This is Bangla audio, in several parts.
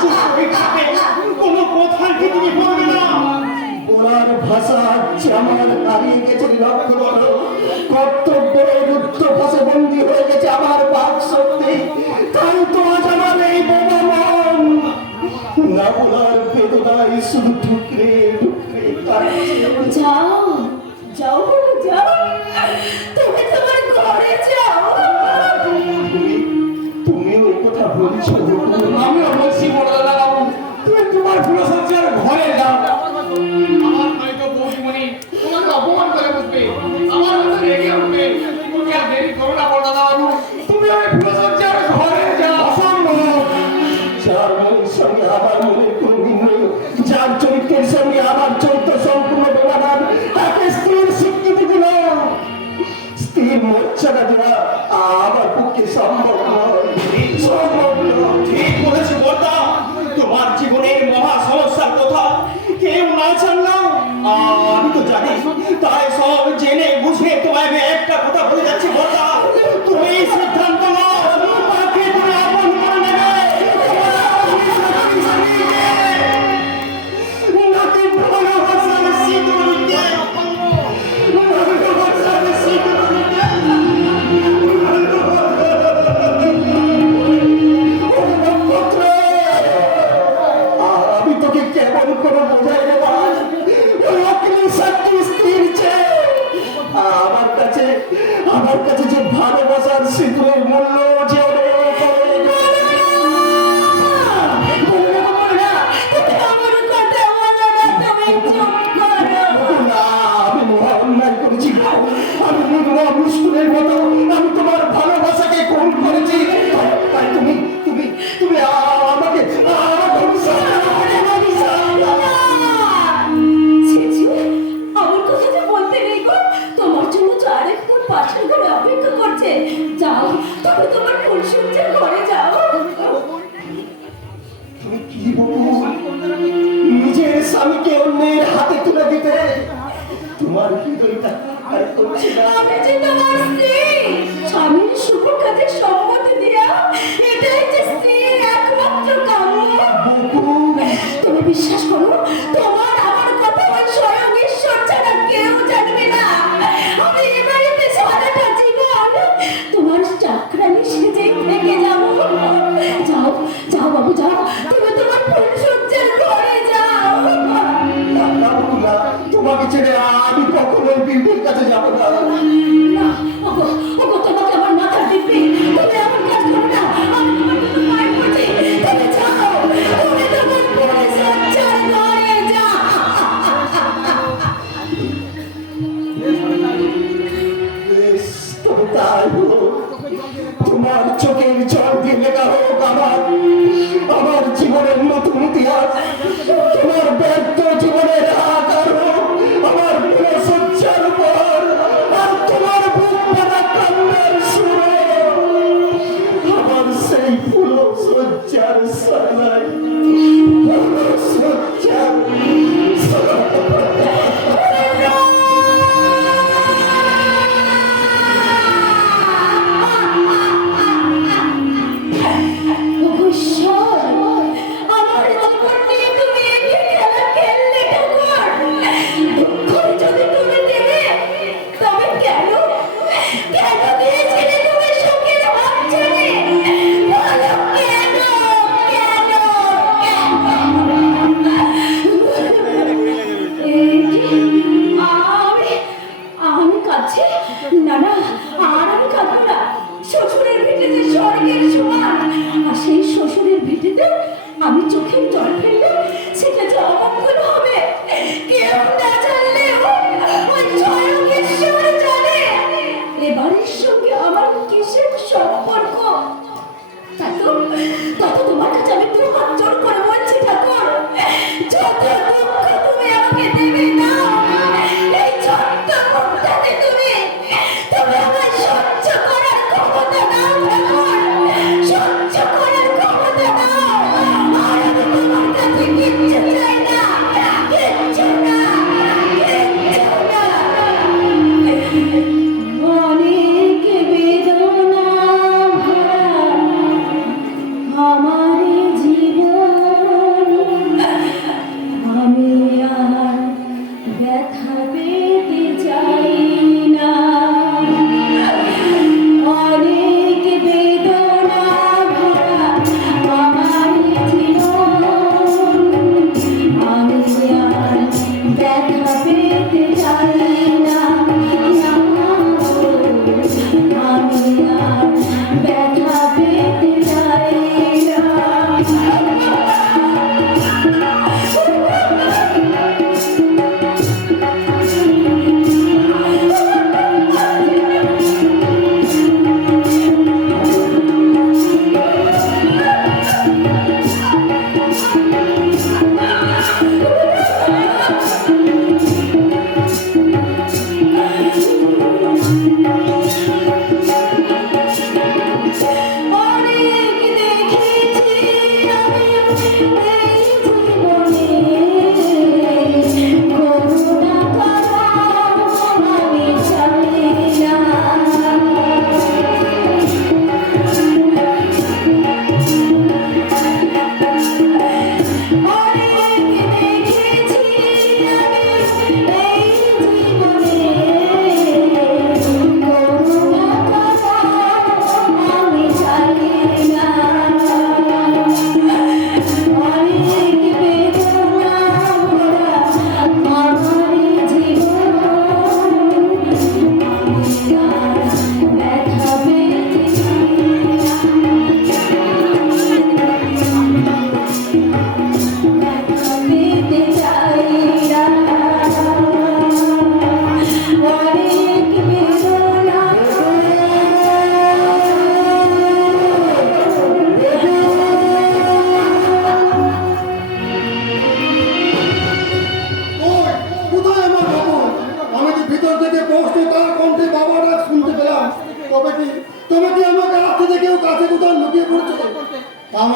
চুপ করে থাকবে, কোনো কথার কি তুমি বলবে না? ওনার ভাষা আমার হারিয়ে গেছে লক্ষ্য করো, কর্তব্যের রুদ্ধ ভাষা বন্দী হয়ে গেছে আমার বাক শক্তি। তাই তো আজ আমার এই বোমা মন না বলার বেদনায় শুধু ঠুকরে ঠুকরে কাটছে। যাও যাও বলো, যাও, তুমি তোমার ঘরে যাও। তুমি ওই কথা বলছো? আমিও বলছি বড় দাদা বাবু, তুমি তোমার ফুলসজ্জার ঘরে যাও। আমার হয়তো বৌদিমণি তোমাকে অপমান করে বসবে, আমার কাছে রেগে উঠবে। তুমি আর দেরি করো না বড় দাদা বাবু, তুমি ওই ফুলসজ্জার ঘরে যাও। অসম্ভব। যার মনের সঙ্গে আমার মনের কোন মিল নেই, যার চরিত্রের সঙ্গে আমার চরিত্র সম্পূর্ণ ব্যবধান, তাকে স্ত্রীর স্বীকৃতি দিল, স্ত্রীর মর্যাদা দেওয়া আমার পক্ষে সম্ভব নয়, সম্ভব নয়। ঠিক বলেছো বর্দা, তোমার জীবনের মহা সমস্যার কথা কেউ না জানলেও আমি তো জানি। তাই সব জেনে বুঝে তোমায় আমি একটা কথা বলে যাচ্ছি বর্দা, তুমি সিদ্ধান্ত নাও, তাকে তুমি আপন করে নেবে নাকি ভালোবাসার সিঁদুর দিয়ে, ভালোবাসার সিঁদুর দিয়ে। আমি তোকে কেমন করে বোঝাই রে ভাই, অগ্নি শক্তি স্ত্রীর চেয়ে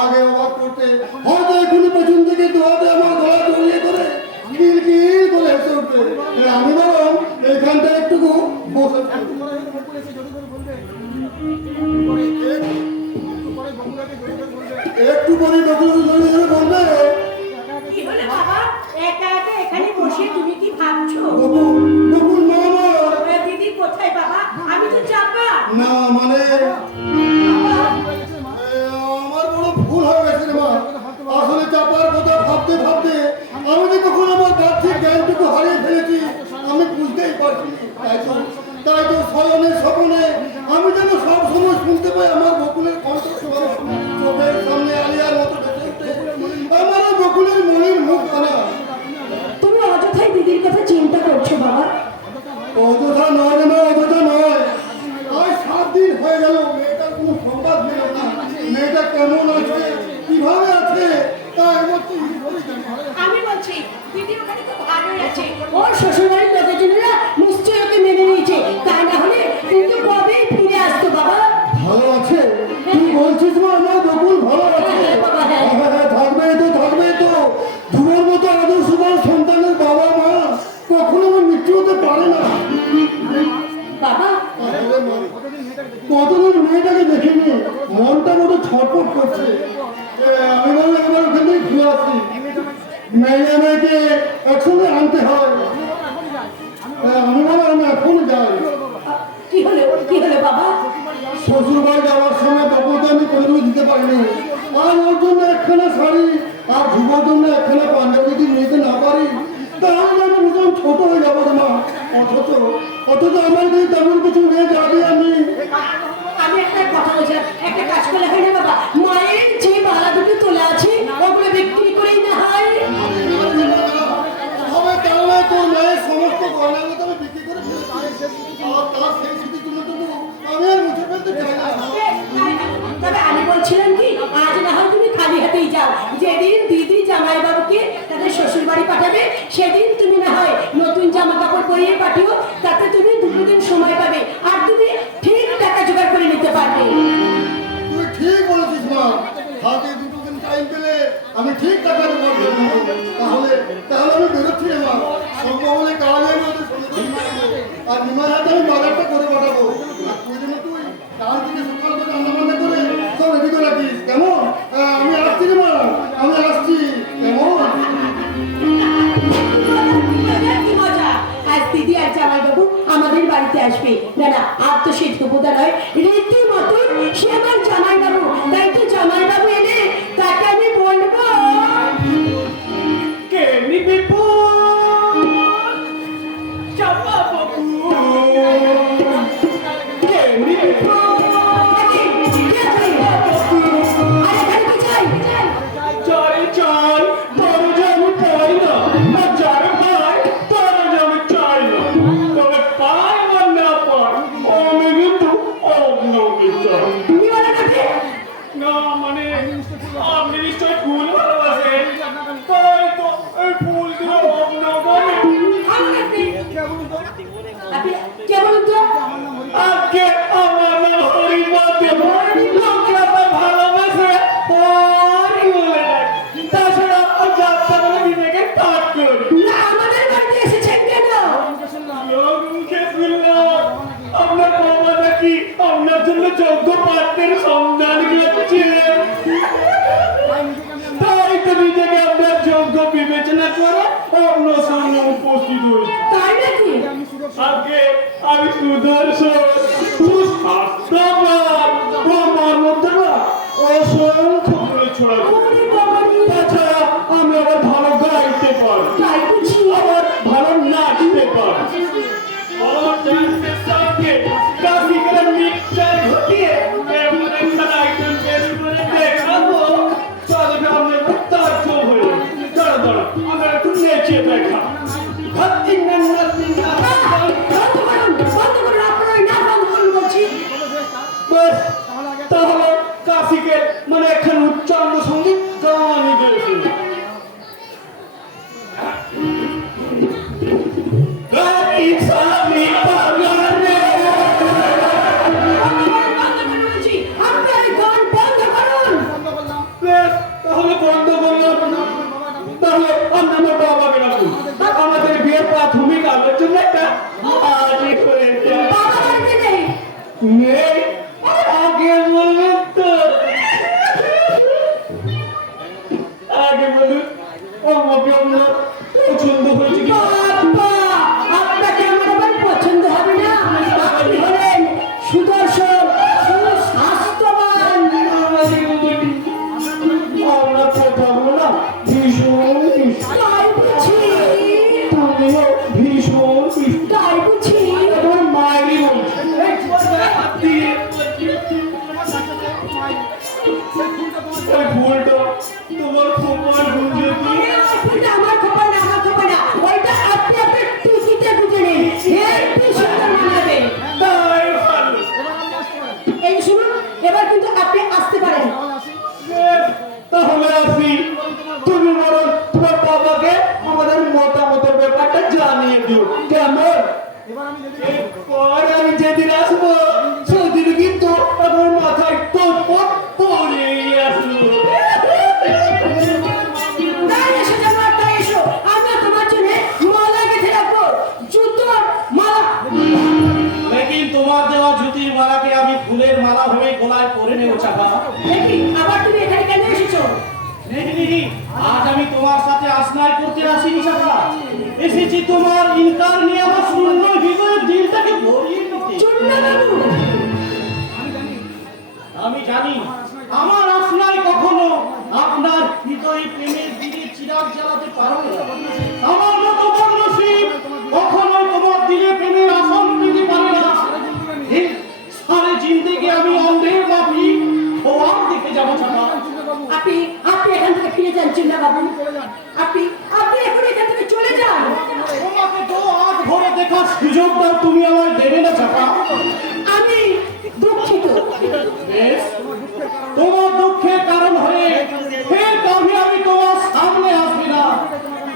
আমাকে অবাক করতে, হয়তো এখনই পেছন থেকে দোয়াতে আমার গলা জড়িয়ে ধরে কিল কিল করে হেসে উঠবে। আমি বরং এখানটা একটুকু বসে একটু পরে বকুল জড়িয়ে ধরে বলবে, কি হলো বাবা, একা একা এখানে বসে তুমি কি ভাবছো? বকুল বকুল মামা। দিদি কোথায় বাবা? আমি তো চাপা। না মানে আমার বড় ভুল হয়ে গেছে রে মা। আসলে চাপার কথা ভাবতে ভাবতে আমি যে কখন আমার বাহ্যিক জ্ঞানটুকু হারিয়ে ফেলেছি আমি বুঝতেই পারছি। তাই তো শয়নের স্বপ্নে আমি যেন সব সময় শুনতে পাই আমার বকুলের কণ্ঠস্বর চোখের সামনে আলিয়ার মতো ভেসে উঠে আমার বকুলের মনের মুখ আনা। তুমি অযথাই দিদির কথা চিন্তা করছো বাবা। অযথা নয় রে মা, অযথা নয়। আজ 7 দিন হয়ে গেল মেয়েটার কোনো সংবাদ পেল না। মেয়েটা কেমন আছে, কিভাবে আছে তা একমাত্র ঈশ্বরই জানে। আমি বলছি দিদি ওখানে তো ভালোই আছে। ওর শ্বশুরবাড়ির লোকজনেরা নিশ্চয়ই ওকে মেনে নিয়েছে, তা না হলে কিন্তু কবেই ফিরে আসতো বাবা। ভালো আছে? তুই বলছিস মা আমার বকুল ভালো আছে? হ্যাঁ, বাবা, হ্যাঁ। হ্যাঁ, থাকবেই তো থাকবেই তো। তোমার মতো আদর্শবান সন্তানের বাবা মা কখনো আমার মৃত্যু হতে পারে না। বাবা কতদিন মেয়েটাকে দেখিনি, মনটা মতো ছটফট করছে। আমি বললাম এবার ওখান থেকে ফিরে আসি। মেয়ে মেয়েকে একসঙ্গে আনতে হয়। আমি বললাম আমি এখন যাই। কি হলো বাবা? শ্বশুর বাড়ি যাওয়ার সময় বাবুকে আমি কোনো দিতে পারিনি। আর ওর জন্য একখানা শাড়ি আর ধুবোর জন্য একখানা পাঞ্জাবি যদি নিতে না পারি তাহলে আমি ভীষণ ছোট হয়ে যাবো রে মা। অথচ আমার কাছে তেমন কিছু নিয়ে যাবে আমি। আমি একটা কথা বলছিলাম, একটা কাজ করলে হয় না বাবা? মায়ের যে মালা দুটো তোলা আছে ওগুলো বিক্রি করেই না হয়। তবে তাহলে তোর মায়ের সমস্ত গয়নাগুলো তো আমি বিক্রি করে ফেলেছি। আর তার সেই স্মৃতিটুকু আমি আর মুছে ফেলতে চাই না। তবে আমি বলছিলাম কি, আজ না হয় তুমি খালি হাতেই যাও। যেদিন দিদি জামাই বাবুকে তাদের শ্বশুর বাড়ি পাঠাবে সেদিন তুমি না হয় নতুন জামা কাপড় পরিয়ে পাঠিও, তাতে তুমি 2 দিন সময় পাবে আর তুমি ঠিক টাকা জোগাড় করে নিতে পারবে। তুই ঠিক বলেছিস মা, হাতে 2 দিন টাইম পেলে আমি ঠিক টাকা দেবো। তাহলে আমি বেরোচ্ছি রে মা। সম্ভব হলে কাল আমি ওদের সঙ্গে যাবো। আর নিমার হাতে আমি বাজারটা করে পাঠাবো। আর তুই যেন তুই কাল থেকে সকাল থেকে রান্না বান্না করে সব রেডি করে রাখিস, কেমন? আমি আসছি রে মা, আমি আসছি, কেমন? কি মজা! আজ দিদি আর জামাই বাবু আমাদের বাড়িতে আসবে। না না, আর তো সেই ধ্রুবতা নয়, রীতি মতন সে আমার জামাই বাবু। তাই তো জামাই বাবু এলে তাকে আমি বলবো কে নিবি চাপা বাবু, কে নিবি যারে চাই তার আমি পাই না, আর যারে পাই তার আমি চাই না। তবে পাই বা না পাই আমি কিন্তু অন্যকে চাই না। মানে আপনি নিশ্চয় ফুল ভালোবাসেন, তাই তো এই ফুল দিয়ে অন্যকে কে বলুন তো? আজকে আমার নাম হরিবাদেব, লোকে আমার ভালোবাসে হরি বলে ডাকে। তাছাড়া যাত্রা নিজেকে পাঠ করি। না, আমাদের বাড়িতে এসেছেন কেন? লোক মুখে শুনলাম আপনার বাবা নাকি আপনার জন্য যোগ্য পাত্রের সন্ধান করছে। তাই তো নিজেকে আপনার যোগ্য বিবেচনা করে অন্য সামনে উপস্থিত হয়েছে। তাই নাকি? আগে আমি সুদর্শন, সুস্বাস্থ্যবান, আমার মধ্যে না অসংখ্য করে ছড়াচ্ছে। ওরে বাবা রে! তাছাড়া আমি আবার ভালো গাইতে পারি, তাই বুঝি? আবার ভালো নাচতে পারি। আমার ডান্সের সঙ্গে ক্লাসিক্যাল মিক্সচার ঘটিয়ে এমন একটা আইটেম পেশ করে দেখাবো তাহলে আপনার তাজ্জব হয়ে যাবে। দাঁড়া আমরা একটু নেচে দেখা। বন্ধ করুন, আপনারা না তাহলে বন্ধ করলাম তাহলে আমরা মোটা হবে না আমাদের বিয়ের প্রাথমিক আলোচনা একটা আজই করে বাবা বাড়িতে নেই। নেই আগে বললেন তো আগে বলুন আমাকে আপনার পছন্দ হয়েছে কি বাবা, আপনাকে আমার আবার পছন্দ হবে না? আপনি হলেন সুদর্শন, সুস্বাস্থ্যবান। আমরা কথা বলো না ভীষণ তাই বুঝি, তুমিও ভীষণ তাই বুঝি। আমার মায়েরই বলছে ওই ভুলটা তোমার খোপার গুঞ্জে ওইটা আমার খবর না, আমার খবর না। ওইটা আপনি আপনার টুকিতে বুঝে নিন। একটু সুন্দর মানাবে। তাই ভালো এই শুনুন, এবার কিন্তু আপনি আসতে পারেন। তাহলে আসি তুমি বরং তোমার বাবাকে আমাদের মতামতের ব্যাপারটা জানিয়ে দিও কেমন এরপর আমি যেদিন আসবো সেদিন কিন্তু আমার মাথায় টপক পড়ে আসবো তাই এসো জামাই, তাই এসো। আমিও তোমার জন্য মালা গেঁথে রাখবো, জুতোর মালা। লেকিন তোমার দেওয়া জুতির মালাকে আমি ফুলের মালা ভেবে গলায় পরে নেব চাপা দেখি, আবার তুমি এখানে কেন এসেছো? আজ আমি তোমার সাথে আসনাই করতে আসিনি চাপা এসেছি তোমার ইনকার নিয়ে আমার শূন্য হৃদয়ের দিলটাকে ভরিয়ে নিতে চুন্না বাবু, আমি জানি আমার আসনাই কখনো আপনার হৃদয়ে প্রেমের দিকে চিরাগ জ্বালাতে পারবে না। আমার মতো বর্ণশীল কখনো তোমার দিলে প্রেমের আসন পেতে পারে না এই সারে জিন্দেগি আমি অন্ধের মাফি খোয়াব দেখে যাবো চাপা আপনি আপনি এখান থেকে ফিরে যান চুন্না বাবু। আপনি আপনি এখন এখান থেকে চলে যান। তোমাকে তো আজ ভরে দেখার সুযোগ দাও তুমি আমায় দেবে না চাপা আমি দুঃখিত। বেশ তোমার দুঃখের কারণ হয়ে ফের কবে আমি তোমার সামনে আসবি না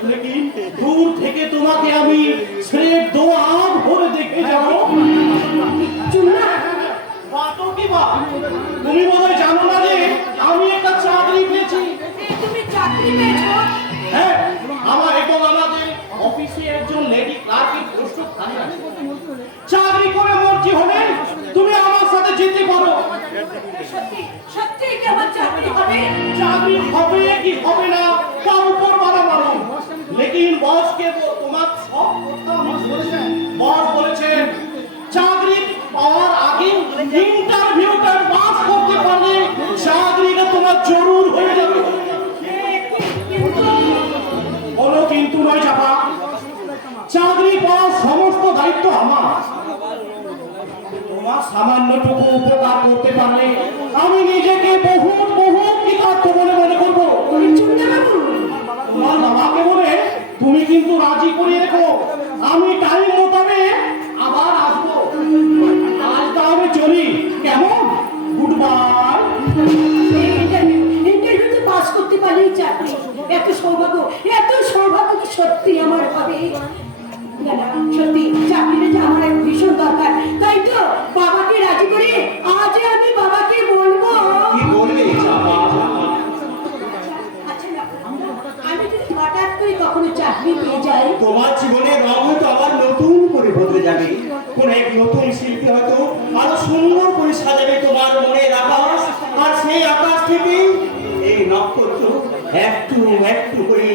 লেকিন দূর থেকে তোমাকে আমি স্রেফ দোয়া ভরে দেখে যাবো চুন্না, বাতো কি বা তুমি বোধহয় জানো না যে আমি একটা চাকরি পেয়েছি তুমি চাকরি পেয়েছো? হ্যাঁ আমার এবং আমাদের অফিসে একজন লেডি ক্লার্কের পোস্ট খালি আছে চাকরি করে মর্জি হলে তুমি আমার সাথে যেতে পারো সত্যি সত্যি কি আমার চাকরি হবে? চাকরি হবে কি হবে না তার উপর মারা মানো লেকিন বসকে তোমার সব কথা আমার বলেছেন বস বলেছেন চাকরি পাওয়ার আগে ইন্টারভিউটা পাস করতে পারলে চাকরিটা তোমার জরুর হয়ে যাবে বলো কিন্তু নয় চাপা চাকরি পাওয়ার সমস্ত দায়িত্ব আমার তোমার সামান্যটুকু উপকার করতে পারলে আমি নিজেকে বহুত বহুত কৃতার্থ বলে মনে করবো চুন্না বাবু, তোমার বাবাকে বলে তুমি কিন্তু রাজি করিয়ে রেখো আমি টাইম মোতাবেক আবার আসবো আজ তাহলে চলি কেমন গুড বাই ইন্টারভিউতে পাস করতে পারলেই চাকরি। এত সৌভাগ্য, এত সৌভাগ্য কি সত্যি আমার হবে? না, না, সত্যি চাকরিটা যে আমার এক ভীষণ দরকার। তাই তো বাবাকে রাজি করে আজ আমি বাবাকে বলবো। কি বলবে চাপা আচ্ছা না, আমি যদি হঠাৎ করে কখনো চাকরি পেয়ে যাই, তোমার জীবনের রং হয়তো আবার নতুন করে বদলে যাবে কোন এক নতুন শিল্পী হয়তো আরো সুন্দর করে সাজাবে তোমার মনের আকাশ আর সেই আকাশ থেকে এই নক্ষত্র একটু একটু করে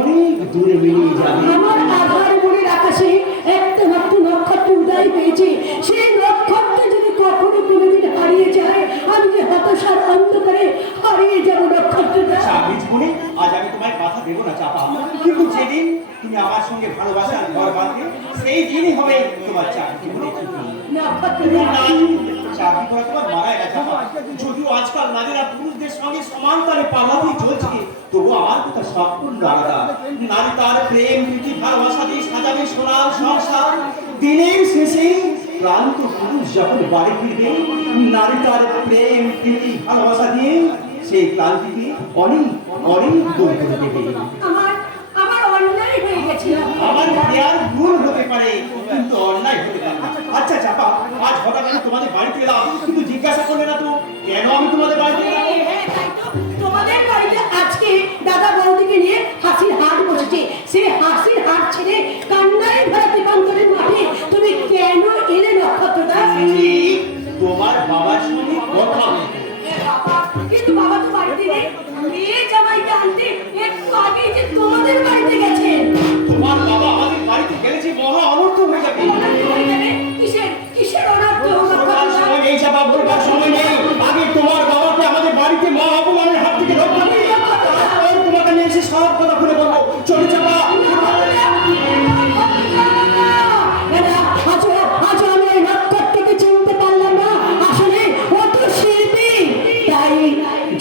অনেক দূরে মিলিয়ে যাবে আমার আধার মনের আকাশে একটা মাত্র নক্ষত্র উদয় হয়েছে। সেই নক্ষত্র যদি কখনো কোনোদিন হারিয়ে যায়, আমি যে হতাশার অন্ধকারে হারিয়ে যাবো নক্ষত্রটা। চাকরি জীবনে আজ আমি তোমায় কথা দেবো না চাপা কিন্তু যেদিন তুমি আমার সঙ্গে ভালোবাসার ঘর বাঁধবে সেই দিনই হবে তোমার চাকরি জীবনে ছুটি নক্ষত্রটা চাকরি করা তোমার মারায় না চাপা যদিও আজকাল নারীরা পুরুষদের সঙ্গে সমান তালে পাল্লাতেই চলছে তবু আমার কথা সম্পূর্ণ আলাদা নারী তার প্রেম প্রীতি ভালোবাসা দিয়ে সাজাবে সোনার সংসার দিনের শেষে ক্লান্ত পুরুষ যখন বাড়ি ফিরবে নারী তার প্রেম প্রীতি ভালোবাসা দিয়ে সেই ক্লান্তিকে অনেক অনেক দূর করে দেবে আমার আমার অন্যায় হয়ে গেছিল। আমার দেয়ার ভুল হতে পারে কিন্তু অন্যায় হতে পারে না। আচ্ছা চাপা আজ হঠাৎ আমি তোমাদের বাড়িতে এলাম কিন্তু জিজ্ঞাসা করলে না তো কেন আমি তোমাদের বাড়িতে এলাম হ্যাঁ, তাই তো তোমাদের বাড়িতে আজকে সব কথা খুলে বলবো। চলে চাপা। আজও আমি ওই নক্ষত্রকে চিনতে পারলাম না। আসলে ও তো শিল্পী, তাই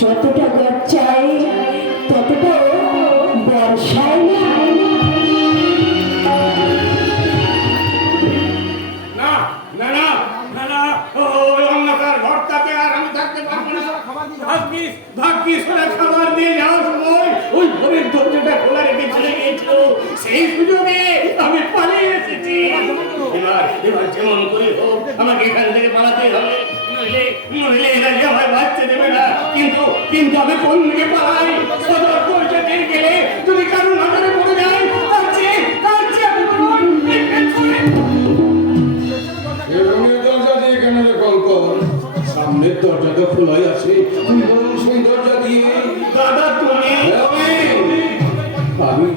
যতটা গচ্চায় ততটা বর্ষায় না। না না না না না, ওই অন্ধকার ঘরটাতে আর আমি থাকতে পারবো না। ভাগ্যিস ওরা খাবার দিয়ে যাওয়ার সময় ওই ঘরের দরজাটা খোলা রেখে চলে গিয়েছিল। সেই সুযোগে আমি পালিয়ে এসেছি। এবার যেমন করে হোক আমাকে এখান থেকে পালাতে হবে, নইলে এরা যে আমায় বাঁচতে দেবে না। কিন্তু আমি কোন দিকে পালাই? সদর পৌঁছাতে গেলে যদি কারো নজরে পড়ে যায়, তার চেয়ে আমি বরং রঙের দরজা দিয়ে কেন রে গল্প? সামনের দরজা তো খোলাই আছে, তুই বরং সেই দরজা দিয়ে। দাদা তুমি আমি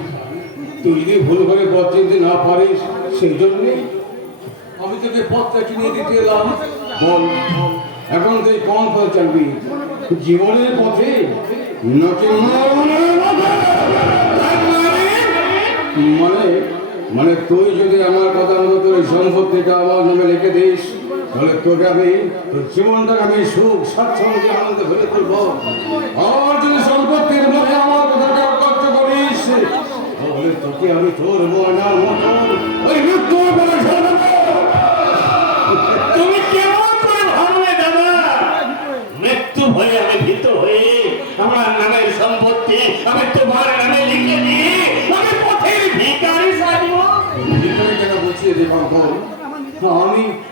তুই যদি ভুল করে পথ চিনতে না পারিস, সেই জন্য আমি তোকে পথটা চিনিয়ে দিতে এলাম। বল, এখন তুই কোন পথ চালবি? জীবনের পথে নাকি মানে তুই যদি আমার কথা মতো তোর সম্পত্তিটা আমার নামে লিখে দিস, তাহলে তোকে আমি তোর জীবনটাকে আমি সুখ স্বাচ্ছন্দ্যে আনন্দে ভরে তুলবো। আর যদি সম্পত্তির মধ্যে আমার কথাকে অগ্রাহ্য করিস, তাহলে তোকে আমি তোর ময়নার মতো ওই মৃত্যু করে ছাড়বো। তুমি কেমন করে ভাবলে দাদা? মৃত্যু ভয়ে আমি ভীত হয়ে আমার নামের সম্পত্তি আমি তোমার নামে লিখে দিয়ে আমি পথের ভিখারি সাজব? ভিখারি কেন বলছি রে বাবন?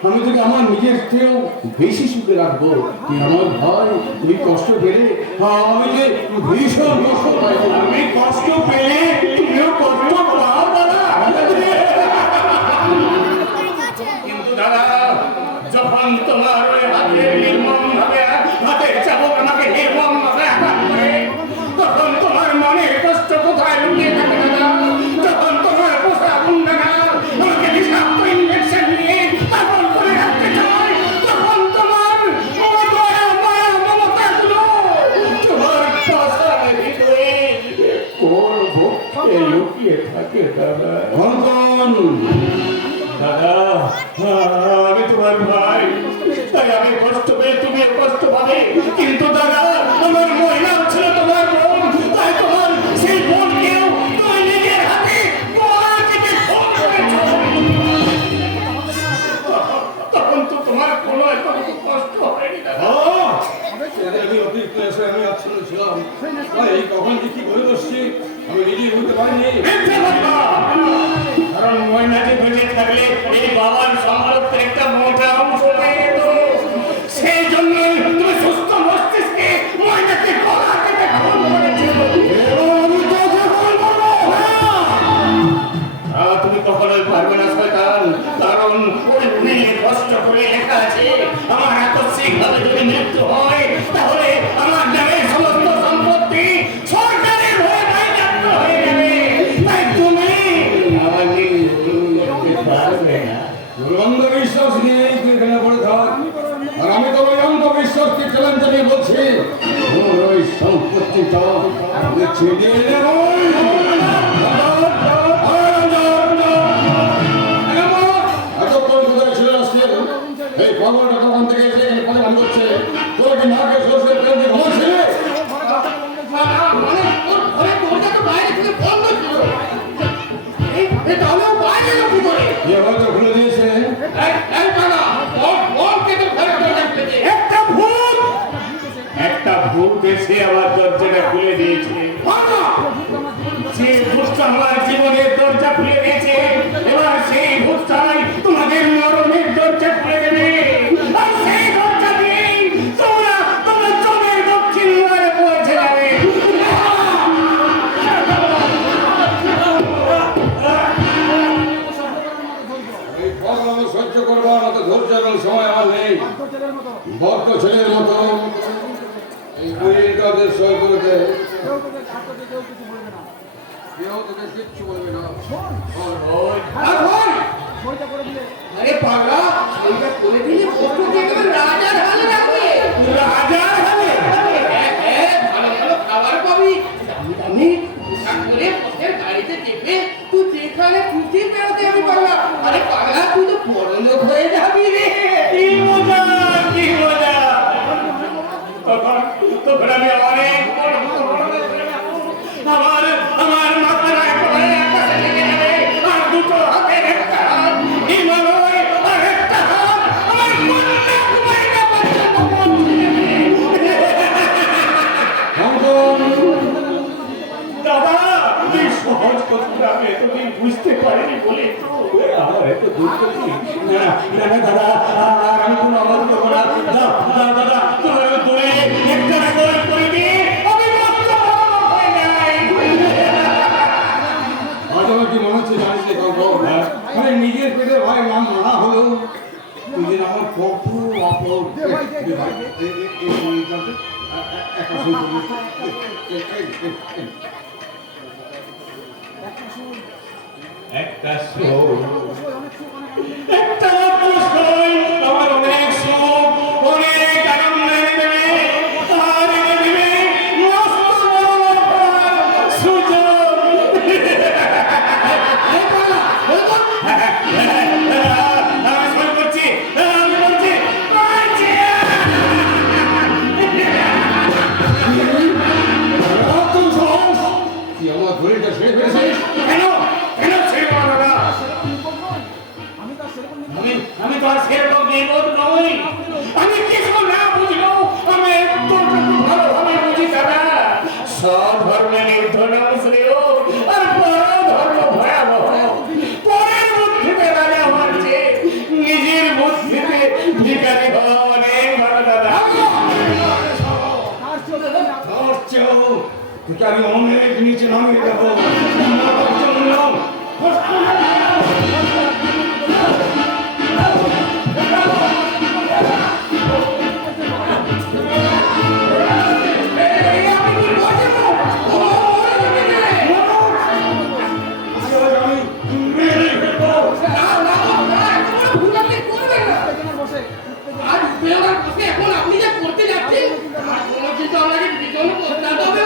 আমি তোকে আমার নিজের থেকেও বেশি সুখে রাখবো। তুই আমার ভাই, তুই কষ্ট পেলে আমি যে ভীষণ কষ্ট পাই। আমি কষ্ট পেলে তুমিও কষ্ট পাও দাদা। কিন্তু দাদা, যখন তোমার ওই হাতের নির্মম ভাবে হাতের চাবুক আমাকে নির্মম ভাবে আঘাত করে, তখন তোমার মনের কষ্ট কোথায় লুকিয়ে থাকে দাদা? যখন তোমার পোষা গুন্ডারা আমাকে বিষাক্ত ইঞ্জেকশন নিয়ে পাগল করে রাখতে চায়, তখন তোমার দয়া মায়া মমতাগুলো তোমার পাশার ভিতরে কোন ভক্তে লুকিয়ে থাকে দাদা। অন্তন, দাদা, আমি তোমার ভাই, তাই আমি কষ্ট পেয়ে তুমি কষ্ট পাবে। কিন্তু দাদা, আমার মহিলা ছিল তোমার বোন, তাই তোমার সেই বোনকেও তুমি নিজের হাতে গলা কেটে খুন করেছো। তখন তো তোমার কোনো এতটুকু কষ্ট হয়নি দাদা। আমি অতিরিক্ত এসে আমি আচ্ছন্ন ছিলাম। এই কখন কি করে বসছি আমি নিজেই বুঝতে পারিনি। মিথ্যে কথা! কারণ ময়নাটি বেঁচে থাকলে এই বাবার সম্পত্তির একটা মোটা অংশ পেয়ে যেত। সেই জন্য তুমি সুস্থ মস্তিষ্কে ময়নাকে গলা কেটে খুন করেছিল। তুমি কখনোই পারবে না শয়তান, কারণ ওই উইলে কষ্ট করে লেখা আছে আমার আকস্মিকভাবে যদি মৃত্যু হয়, তাহলে আমার নামের সমস্ত সম্পত্তি সরকারের হয়ে দায়িত্ব হয়ে যাবে। তাই তুমি আমাকে করতে পারবে না। অন্ধবিশ্বাস নিয়ে তুই এখানে পড়ে থাক, আর আমি তো ওই অন্ধবিশ্বাসকে চ্যালেঞ্জ জানিয়ে বলছি, তোর ওই সম্পত্তিটা আমি ছিনিয়ে নেব। এতক্ষণ কোথায় ছিল আজকে? এই পাগলটা কখন থেকে এসে এখানে পাগল করছে? তোর কি মাকে সরষে তেল দিয়ে ঘুমাচ্ছিলে? মানে ওর ঘরের দরজা তো বাইরে থেকে বন্ধ ছিল। তাহলেও বাইরে এলো কি করে? এ হয়তো খুলে দিয়েছে। একটা ভূত এসে আবার দরজাটা খুলে দিয়েছে। যে ভূতটা আমার জীবনের দরজা খুলে দিয়েছে, এবার সেই ভূতটাই তোমাদের মরণের দরজা খুলে দেবে। আর সেই দরজা দিয়েই তোমরা তোমার চোখের দক্ষিণ দুয়ারে পৌঁছে যাবে। এই পাগল আমি সহ্য করবার মতো ধৈর্য এবং সময় আমার নেই। বর্ত ছেলের মতো এই বইটাদের সই করে দেয়। কেউ তোকে কিচ্ছু বলবে না। আরে পাগলা, এইটা করে দিলে বস্তুকে একেবারে রাজার হালে রাখবে। রাজার হালে? হ্যাঁ, ভালো ভালো খাবার পাবি, দামি দামি বুঝতেই পেরেছি আমি পাগলা। আরে পাগলা, তুই তো বড় লোক হয়ে যাবি রে। কি মজা, কি মজা। তখন আমি অনেক বড় লোক হয়ে যাবো। আমার মাথাটা একেবারে আকাশে লেগে যাবে। আর দুটো হাতের একটা হাত হিমালয়, আর একটা হাত আমার কন্যাকুমারীটা পর্যন্ত পৌঁছে যাবে। কঙ্কন, দাদা, তুই সহজ কথা আমি এতদিন বুঝতে পারিনি বলে তো আমার এত দুঃখ কি? না, না, না, দাদা, আর আমি কোনো অবাদ করবো না। দাও, দাও, দাদা, তুমি দূরে একটা গোল করে দিয়ে আমি মস্ত বড় লোক হয়ে যাই। আজ আমার কি মনে হচ্ছে জানিস রে কঙ্কন? মানে নিজের পেটে ভাই নাম মারা হলো তুই যে আমার কত অপর একটা শোক, একটা মাত্র সই আমার অনেক শোক, অনেক আনন্দ এনে দেবে, আর এনে দেবে মস্ত বড় লোক হওয়ার সুযোগ। আমি সই করছি, আমি বলছি, বলছি। তুই আমার শরীরটা ছেড়ে ফেলেছিস। কেন কেন ছেড়ে মারো না? আমি তো আর সেরকম নির্বোধ নই। আমি কিছু না বুঝলেও আমি একটু ভালোভাবে বুঝি দাদা। সব ধর্মে নির্ধন মুসলিম আর বড় ধর্ম ভয়াবহ। পরের বুদ্ধিতে রাজা হওয়ার চেয়ে নিজের বুদ্ধিতে ভিখারি হওয়া অনেক ভালো দাদা। তোকে আমি অনেক নিচে নামিয়ে দেবো। আমার জন্য আজ বেরোবার বসে এখন আপনি যা করতে যাচ্ছেন আর কোনো কিছু আপনাকে পিছনে করতে হবে।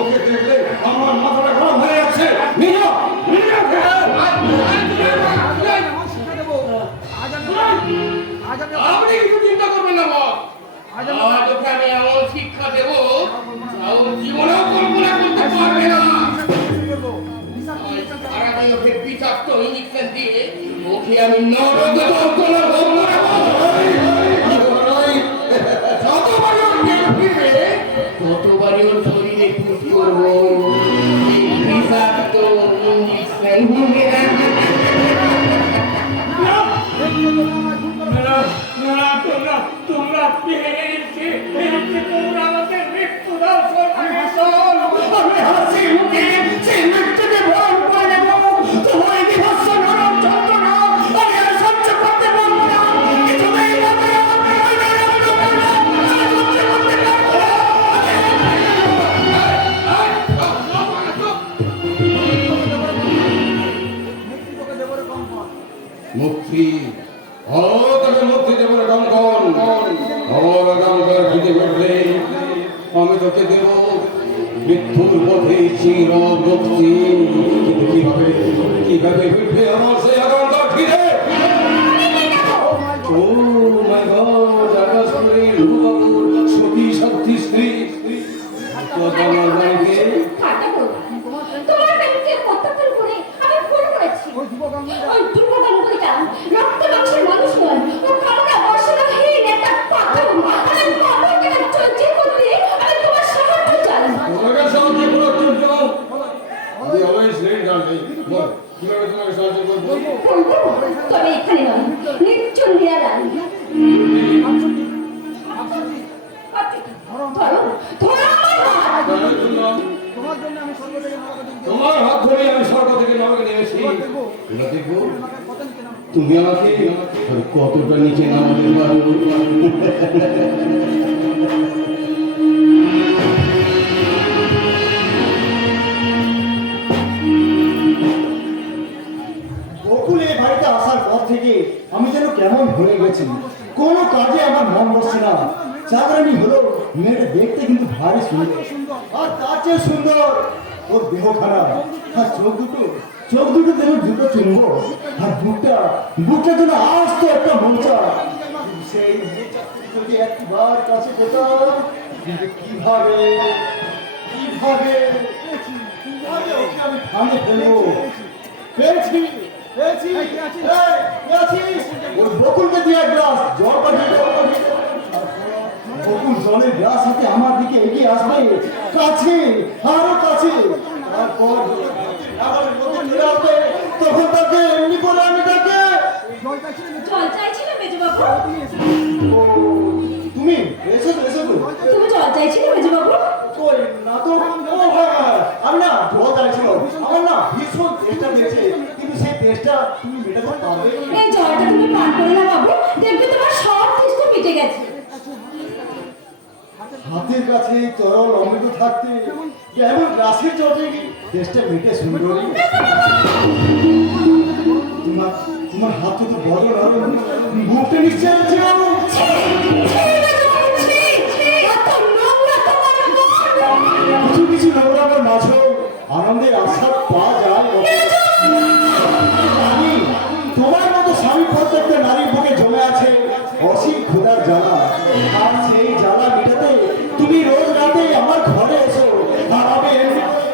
ওকে দেখলে আমার মাথাটা গরম হয়ে যাচ্ছে। নিয়ে যাও, নিয়ে যাও। আপনি কিছু চিন্তা করবেন না বস। আজ ওকে আমি এমন শিক্ষা দেবো যা ও জীবনেও কল্পনা করতে পারবে না। সারাদিন ওকে বিষাক্ত ইঞ্জেকশন দিয়ে ওকে আমি যতবারই ওর পেট ফিরবে ততবারই ওর শরীরে পুষ করবো এই বিষাক্ত ইঞ্জেকশন। তোমরা পেয়েছে তোমরা আমাকে মৃত্যু দাও। আমি হাসি মুখে সেই মৃত্যুকে ভ্রমণ করে নেব। তোমার এই বিভৎস নরম যন্ত্রণা আমি আর সহ্য করতে পারবো না। কিছুতেই পারবো না, সহ্য করতে পারবো না। মুক্তি, ও তোকে মুক্তি দেবো রে কঙ্কন। আমার আগামীকাল খুঁজে বেড়লে আমি তোকে দেব মৃত্যুর পথে চির মুক্তি। কিন্তু কিভাবে কিভাবে ফিরবে আমার সেই আগামীকাল ফিরে? ও মাই গড, আকাশপুরের রূপবাবুর সতী শক্তি স্ত্রী আমার বাড়িতে তোমার বাড়িতে কতক্ষণ করে আমি ফোন করেছি। ওই দুর্গা রক্ত মাংসের মানুষ নয়, ও কামনা অসহাহীন একটা পাথর। আমি পাথরকে চর্চা করতে আমি তোমার সাহায্য চাই। তোমাকে সাহায্য করার জন্য আমি অলওয়েজ রেডি ডার্লিং। বল কিভাবে তোমাকে সাহায্য করবো? তবে এখানে নয়, নির্জন নিরালায়। তোমার হাত ধরে আমি স্বর্গ থেকে নরকে নেমেছি। দেখো তুমি আমাকে কতটা নিচে নামাতে পারো। বকুল এই বাড়িতে আসার পর থেকে আমি যেন কেমন হয়ে গেছি। কোনো কাজে আমার মন বসছে না। চাঁদরানী হলো মেয়েটা দেখতে কিন্তু ভারী সুন্দর, আর তার চেয়ে সুন্দর ওর দেহ খারাপ, আর চোখ দুটো যেন দুটো চুম্ব, আর বুকটা যেন আসতো একটা মোচা। সেই মোচাকে যদি একবার কাছে পেতাম, কিন্তু কিভাবে কিভাবে কিভাবে ওকে আমি থামে ফেলবো। পেয়েছি পেয়েছি, এই, কে আছিস? ওই বকুলকে দিয়ে এক গ্লাস জল পাঠিয়ে দাও। বকুল জলের গ্লাস হাতে আমার দিকে এগিয়ে আসবে, কাছে আরো কাছে, তারপর আগামী মধ্যে চলে আসবে, তখন তাকে এমনি করে আমি তাকে জল চাইছিলে মেজবাবু? ও, তুমি এসো তো এসো তো। তুমি জল চাইছিলে মেজবাবু? কই না তো। ও হ্যাঁ, আমি না জল চাইছিল, আমার না ভীষণ তেষ্টা পেয়েছে, কিন্তু সেই তেষ্টা তুমি মেটাতে পারবে? এই জলটা তুমি পান করে না বাবু, দেখবে তোমার সব তেষ্টা মিটে গেছে। হাতের কাছে তরল অমৃত থাকতে কেমন গ্লাসের চটে দেশটা মেটে সুন্দরী। তোমার হাতে তো বড় নরম, মুখটা নিশ্চয় আছে। কিছু কিছু নোংরা আমার মাঝে আনন্দের আস্বাদ পাওয়া যায়। জানি তোমার মতো স্বামী প্রত্যেকটা নারীর বুকে জমে আছে অসীম ক্ষুধার জ্বালা, আর সেই জ্বালা মেটাতে তুমি রোজ রাতে আমার ঘরে এসো, আর আমি এমনি করে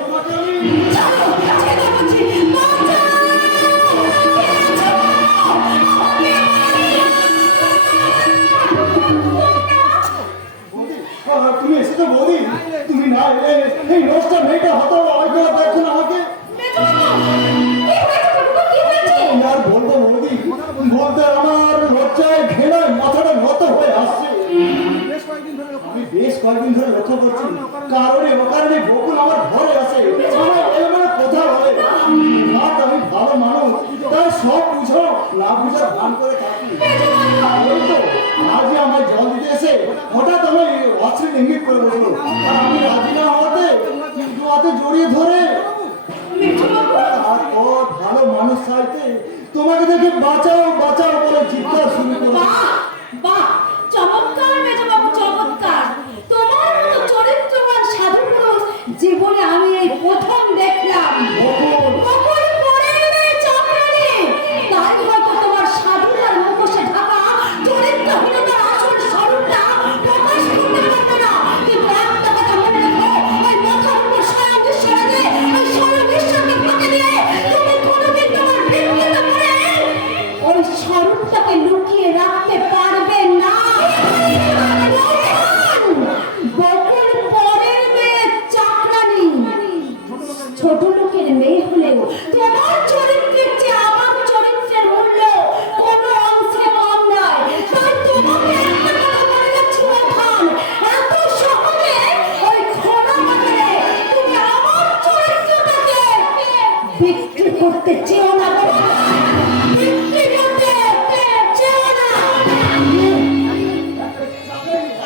তোমাকে তুমি এসেছো বৌদি, তুমি না এলে এই রোজটা মেয়েটা হতো আমাকে দেখুন আমাকে। আর বলবো বৌদি, বলতে আমার লজ্জায় ঘেরায় মাথাটা নত হয়ে আসছে। আমি বেশ কয়েকদিন ধরে লক্ষ্য করছি, কারণে অকারণে বকুল আমার ঘরে আসে, আমার এলোমেলো কথা বলে। আর আমি ভালো মানুষ, তাই সব বুঝো না বুঝার ভান করে থাকি। এই তো আজই আমার জল দিতে এসে হঠাৎ আমার অশ্লীল ইঙ্গিত করে বসলো, আর আমি রাজি না হওয়াতে দু হাতে জড়িয়ে ধরে তারপর ভালো মানুষ চাইতে তোমাকে দেখে বাঁচাও বাঁচাও বলে চিৎকার শুরু করো। বাহ, চমৎকার মেজবাবু, চমৎকার। তোমার মতো চরিত্রবান সাধু পুরুষ জীবনে আমি এই প্রথম দেখলাম। বকুল পরের মেয়ে চাকরানী, তাই হয়তো তোমার সাধুতার মুখোশে ঢাকা চরিত্রহীনতার আসল স্বরূপটা প্রকাশ করতে পারবে না। কিন্তু একটা কথা মনে রেখো, ওই মাথার উপর স্বয়ং ঈশ্বর আছে, ওই স্বয়ং ঈশ্বরকে ফাঁকি দিয়ে তুমি কোনোদিন তোমার বিকৃত করে ওই স্বরূপটাকে লুকিয়ে রাখতে পারবে না। বকুল পরের মেয়ে চাকরানী, ছোট লোকের মেয়ে হলেও তোমার চরিত্রের চেয়ে আমার চরিত্রের মূল্য কোনো অংশে কম নয়। তাই তোমাকে একটা কথা বলে যাচ্ছি বন্ধন, এত সহজে ওই খোলা বাজারে তুমি আমার চরিত্রটাকে বিক্রি করতে চেও না। বিক্রি করতে চেও না।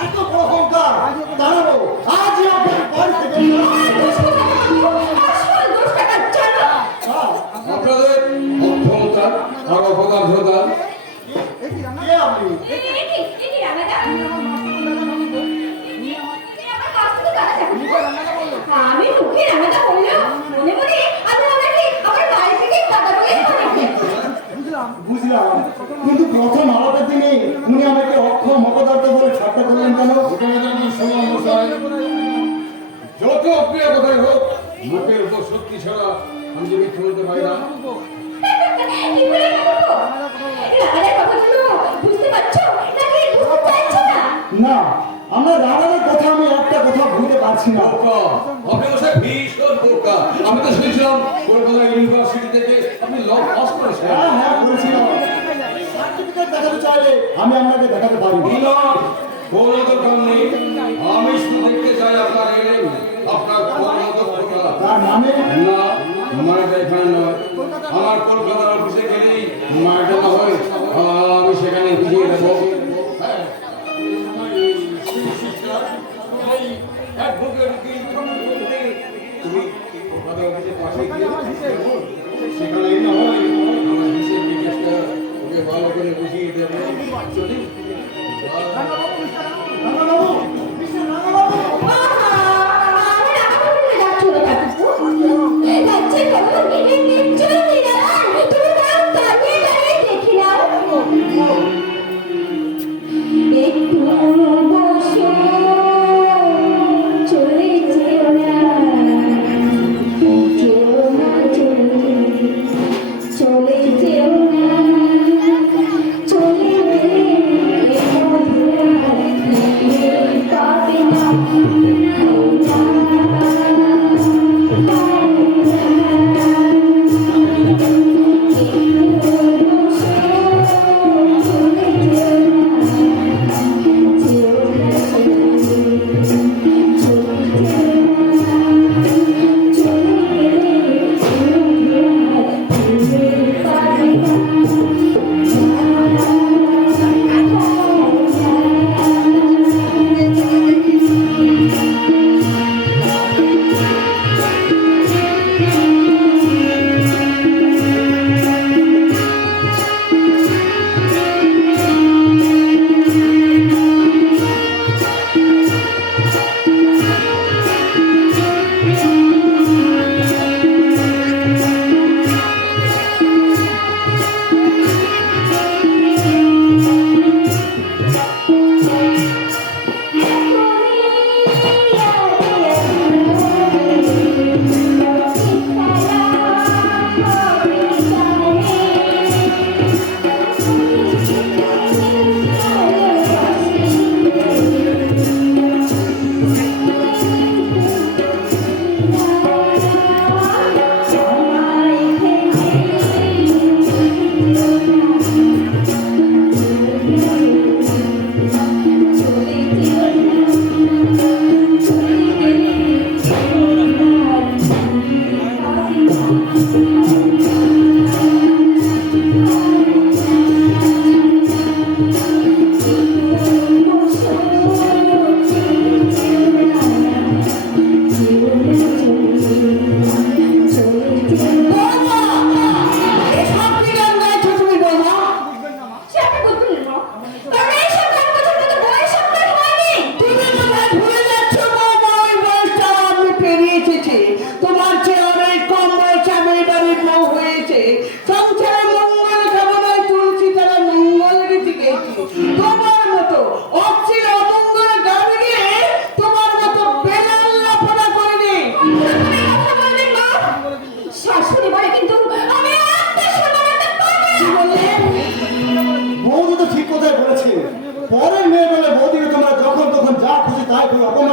এত বড় অহংকার, দাঁড়াবো আজই আপনার বাড়ি থেকে আপনাদের অক্ষমতা আর অপদার্থতা কে আপনি? আমি লুকিয়ে রান্নাটা করলাম, মনে মনে আমি ওনাকে আমার বাড়ি থেকে খাতা বলে বুঝলাম, কিন্তু প্রথম আলাপের দিনে উনি আমাকে অক্ষম অপদার্থ বলে ঠাট্টা করলেন কেন? যত প্রিয় কথাই হোক, মুখের উপর সত্যি ছাড়া আমি যে মিথ্যে বলতে পারি না। কি বলে বলবো? রান্নার কথাগুলো বুঝতে পারছো নাকি বুঝতে চাইছো না? না, আমরা রানারের কথা আমি একটা কথা ভুলতে পারছি না। বোকা, আপনি বসে ভীষণ বোকা। আমি তো শুনেছিলাম কলকাতা ইউনিভার্সিটি থেকে আপনি ল পাস করেছেন। হ্যাঁ হ্যাঁ করেছিলাম। সার্টিফিকেট দেখাতে চাইলে আমি আপনাকে দেখাতে পারি। না, কোনো দরকার নেই। আমি শুধু দেখতে চাই আপনার এলেন, আপনার কর্মদক্ষতা। তার মানে না, মায়েরটা এখানে নয়। আমার কলকাতার অফিসে গেলেই মায়েরটা না হয়, আমি সেখানে বুঝিয়ে দেবো। হ্যাঁ। তুমি কলকাতা অফিসের পাশে গিয়ে সেখানে না হয় আমার হিসেব নিকেশটা ওকে ভালো করে বুঝিয়ে দেবো। চলি। রানাবাবু, মিস্টার রানাবাবু। আমি রান্না করতে যাচ্ছি না কাকু।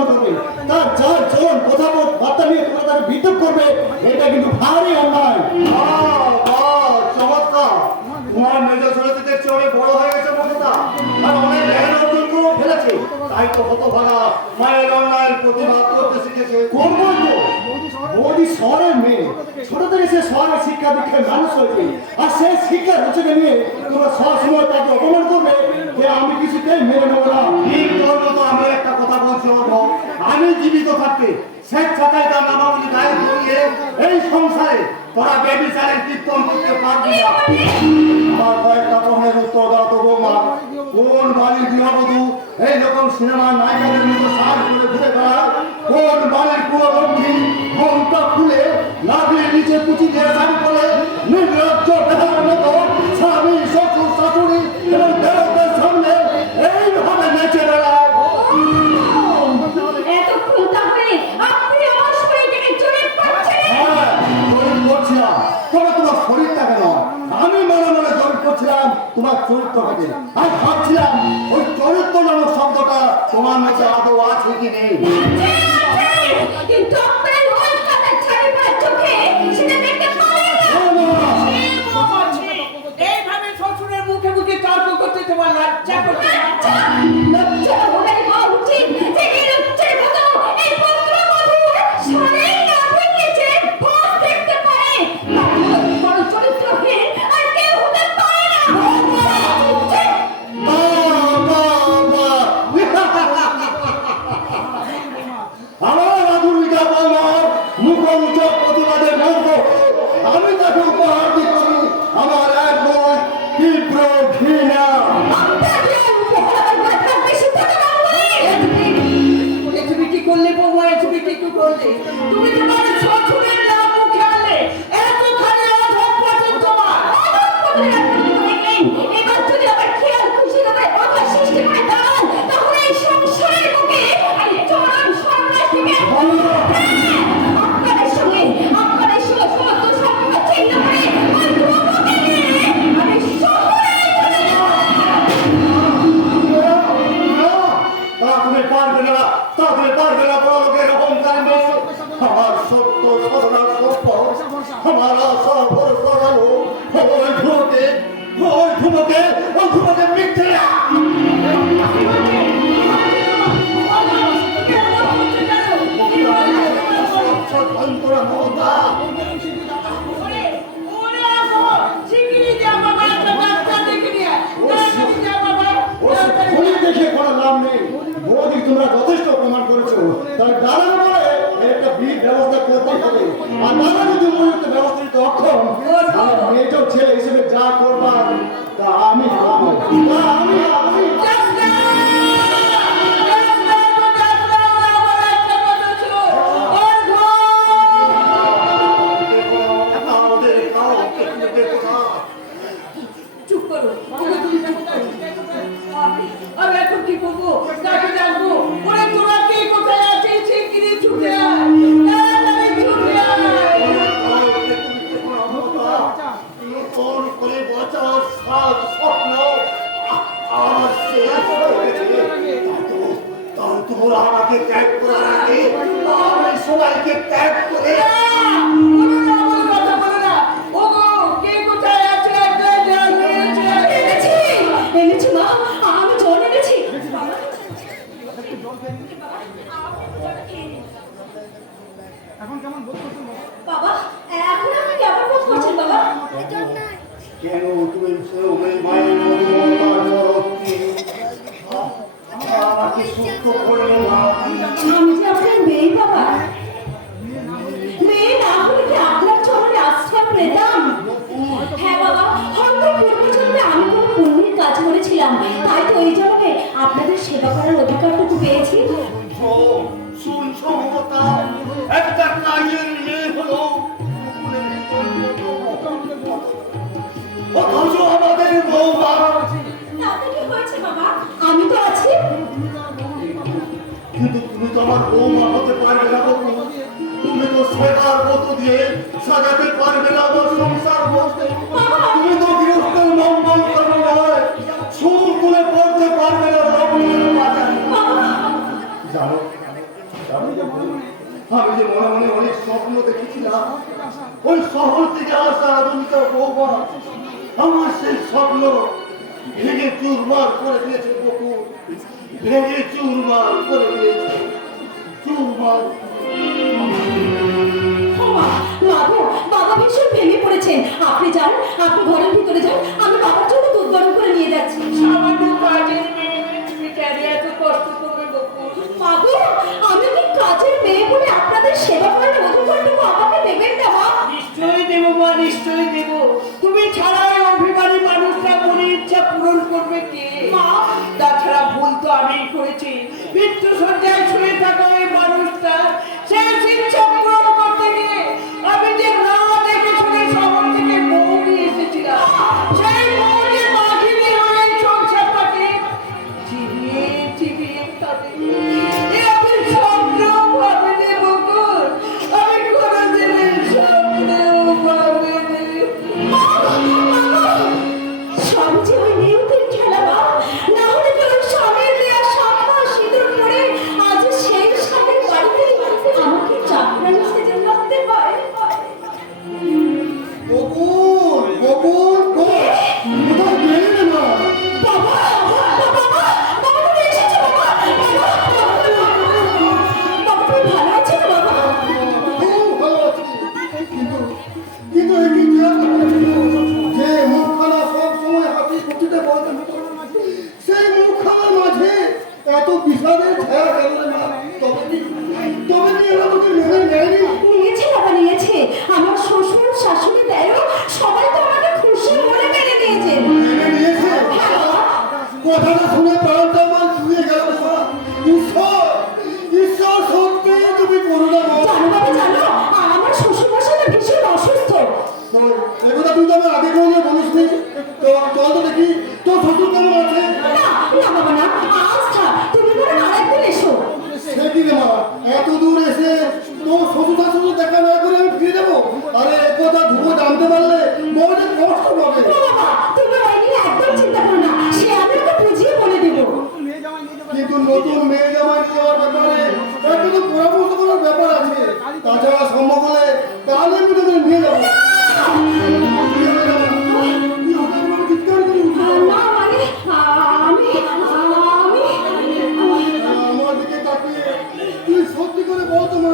করবে, তার যার চলন কথা বার্তা নিয়ে তোমরা তাকে বিদ্রুপ করবে, এটা কিন্তু ভারী অন্যায়। চমৎকার, তোমার মেজ ছেলেতে দেখছি অনেক বড় হয়ে গেছে মমতা, আর অনেক জ্ঞান অর্জন করেও ফেলেছে, তাই তো হতভাগা মায়ের অন্যায়ের প্রতিবাদ করতে শিখেছে। করবো তো, বৌদি শহরের মেয়ে, ছোট থেকে সে শহরের শিক্ষা দীক্ষায় মানুষ হয়েছে, আর সেই শিক্ষার রচকে নিয়ে তোমরা সবসময় তাকে অপমান করবে, যে আমি কিছুতেই মেনে নেবো না। ঠিক করবো তো, আমি একটা কথা বলছি অর্ঘ, আমি জীবিত থাকতে স্বেচ্ছাচায় তার নামাবলী গায়ে ধরিয়ে এই সংসারে তোরা বেবিচারের কীর্তন করতে পারবি না। আমার কয়েকটা প্রশ্নের উত্তর দাও তো বৌমা, কোন বাড়ির গৃহবধূ এইরকম সিনেমার নায়িকাদের মতো সাজ করে ঘুরে বেড়ায়? কোন বাড়ির পুরো লক্ষ্মী ঘোমটা খুলে লাভির নিচে কুচি দিয়ে শাড়ি পরে নির্লজ্জ বেহার মতো স্বামী শ্বশুর শাশুড়ি এবং দেবতার সামনে এইভাবে নেচে বেড়ায়? এতক্ষণ তাহলে আপনি আমার শরীরটাকে জড়িয়ে পড়ছেন। হ্যাঁ, জরিপ করছিলাম, তবে তোমার শরীরটাকে নয়, আমি মনে মনে জরিপ করছিলাম তোমার চরিত্রটাকে, আর ভাবছিলাম ওই চরিত্র নামক শব্দটা তোমার মধ্যে আদৌ আছে কি নেই। কিন্তু আপনার ওই কাটা ছাড়ি পড়া চোখে সেটা দেখতে পারেন না। এইভাবে শ্বশুরের মুখে মুখে তর্ক করতে তোমার লজ্জা করতে লজ্জা হলেই হওয়া উচিত যে এই লজ্জার মতো এই পুত্রবধূ শরীর না ভেঙেছে ভোগ দেখতে পারে। তার বড় চরিত্রহীন আর কেউ হতে পারে না। আমার আধুনিকা বৌমার মুখোমুখি প্রতিবাদের মধ্যে আমি তাকে উপহার দিচ্ছি আমার এক বই তীব্র ঘৃণা। তুমি কি করলে বৌমা, তুমি কি করলে? তুমি তোমার শ্বশুরের নাম মুখে আনলে, এতখানি অধম পছন্দ তোমার। এবার যদি আবার খেয়াল খুশি করে কথা সৃষ্টি করে দাঁড়ান, তাহলে এই সংসারের বুকে আমি চরম সন্ত্রাস থেকে আপনাদের সঙ্গে আপনাদের সমস্ত সম্পর্ক ছিন্ন করে ওই ধর্মকে নিয়ে আমি শহরে চলে যাব। তা তুমি পারবে না, তা তুমি পারবে না বড় লোকের অহংকার মেয়ে। আমার সত্য সাধনা সত্য, আমার আশা ভরসা আলো, ওই ধুমকে মিথ্যে। অন্তরা মমতা দেখে কোনো লাভ নেই, মোদি তোমরা যথেষ্ট প্রমাণ করেছো, তাই দালাল বলে একটা বিট ব্যবস্থা করতেই হবে, আর দাদা যদি উপযুক্ত ব্যবস্থা নিতে অক্ষম, আমার মেজর ছেলে হিসেবে যা করবার তা আমি করবো। চুপ করো, আমি এখন কি করবো? কাকে জানবো? ওরে তোরা কে কোথায় আছিস? শিগগিরই ছুটে আয়, তাড়াতাড়ি ছুটে আয়। নতুন করে বাঁচার সাত স্বপ্ন আমার শেষ হয়ে গেছে। তাও তোমরা আমাকে ত্যাগ করার আগে আমি সবাইকে ত্যাগ করে কথা বলো না। ওগো, কে কোথায় আছে? এনেছি মা, আমি জল এনেছি। বাবা, এখন আপনি কেমন বোধ করছেন বাবা? কেন তুমি ওই মায়ের আমাকে সুস্থ করলো না? আমি যে আপনার মেয়ে বাবা, মেয়ে না হলে কি আপনার চরণে আশ্রয় পেতাম? হ্যাঁ বাবা, হয়তো পূর্বজন্মে আমি কোনো পুণ্যের কাজ করেছিলাম, তাই তো এই জন্মে আপনাদের সেবা করার অধিকারটুকু পেয়েছি। শুনছো মমতা, একটা কাজের মেয়ে হলো অথচ আমাদের বৌমা। তাতে কি হয়েছে বাবা, আমি তো আছি। কিন্তু তুমি তো আমার বৌমা হতে পারবে না বাবু, তুমি তো সেবার মতো দিয়ে সাজাতে পারবে না আমার সংসার বলতে। তুমি তো গৃহস্থের মঙ্গল করবে নয়, সুর তুলে পড়তে পারবে না রঙের বাজারে। জানো আমি যে মনে মনে অনেক স্বপ্ন দেখেছিলাম, ওই শহর থেকে আসা আধুনিকা বৌমা আমার সেই স্বপ্ন ভেঙে চুরমার করে দিয়েছে বকুল, ভেঙে চুরমার করে দিয়েছে, চুরমার। মাগো, বাবা ভীষণ ভেঙে পড়েছেন। আপনি যান, আপনি ঘরের ভিতরে যান, আমি বাবার জন্য দুধ গরম করে নিয়ে যাচ্ছি। সামান্য কাজের মেয়ে হয়ে তুমি কেন এত কষ্ট করবে বকুল? মাগো, আমি কি কাজের মেয়ে বলে আপনাদের সেবা করার অধিকারটুকু আমাকে দেবেন না মা? নিশ্চয়ই দেবো মা, নিশ্চয়ই দেবো। তুমি ছাড়া ওই অভিমানী মানুষটা মনের ইচ্ছা পূরণ করবে কে? মা, তাছাড়া ভুল তো আমিই করেছি। মৃত্যু সজ্জায় শুয়ে থাকা ওই মানুষটা সেই শিক্ষা পূরণ করতে গিয়ে আমি যে না দেখে শুনে শহর থেকে বউ নিয়ে এসেছিলাম, সেই বউ যে মাঝিনি হয়ে এই সংসারটাকে চিবিয়ে চিবিয়ে খাবে। এ আমি স্বপ্নেও ভাবিনি বকুল, আমি কোনোদিন এই স্বপ্নেও ভাবিনি। স্বামী যে ওই নিয়তির খেলা মা, না হলে তো ওই স্বামীর দেয়া শাখা সিঁদুর পরে আজ সেই স্বামীর বাড়িতে আমাকে চাকরানি সেজে থাকতে হয়। বকুল, বকুল, কোথায় গেলি রে মা? বাবা, বাবা, বাবা তুমি এসেছো বাবা, বাবা তুমি ভালো আছো তো বাবা? খুব ভালো আছি, কিন্তু কিন্তু এই কি যে মুখখানা সব সময় হাসি খুশিতে বলতে হতো, সেই মুখখানার মাঝে এত বিষাদের ছায়া কেন রে মা? তবে কি এরা তোকে মেনে নেয়নি? নিয়েছে বাবা, নিয়েছে। আমার শ্বশুর শাশুড়ি দেয়ও সবাই তো আমাকে খুশি মনে মেনে নিয়েছে। মেনে নিয়েছে? কথাটা শুনে প্রাণটা আমার ছুঁয়ে গেল মা। ঈশ্বর, ঈশ্বর সত্যি তুমি করুণাময়। জানো বাবা, জানো আমার শ্বশুর মশাই ভীষণ অসুস্থ। একথা তুই তো আমার আগে কোনো বলিসনি। তো চল তো দেখি তোর শ্বশুর কেমন আছে। না না বাবা না, আজ থাক, তুমি বরং আরেকদিন এসো। সে কি রে মা, এত দূর এসে তোর শ্বশুর শাশুড়ি দেখা না করে আমি ফিরে যাবো? আরে একথা ধুবো জানতে পারলে বউটা কষ্ট পাবে। না বাবা, তুমি ওই নিয়ে একদম চিন্তা করো না, সে আমি ওকে বুঝিয়ে বলে দেবো। কিন্তু নতুন মেয়ে জামাই নিয়ে যাওয়ার ব্যাপারে একটা তো পরামর্শ করার ব্যাপার আছে। তাছাড়া সম্ভব হলে তাহলে আমি তোদের নিয়ে যাবো। চিৎকার করে উঠে না মানে আমি আমার দিকে তাকিয়ে তুই সত্যি করে বল তো মা,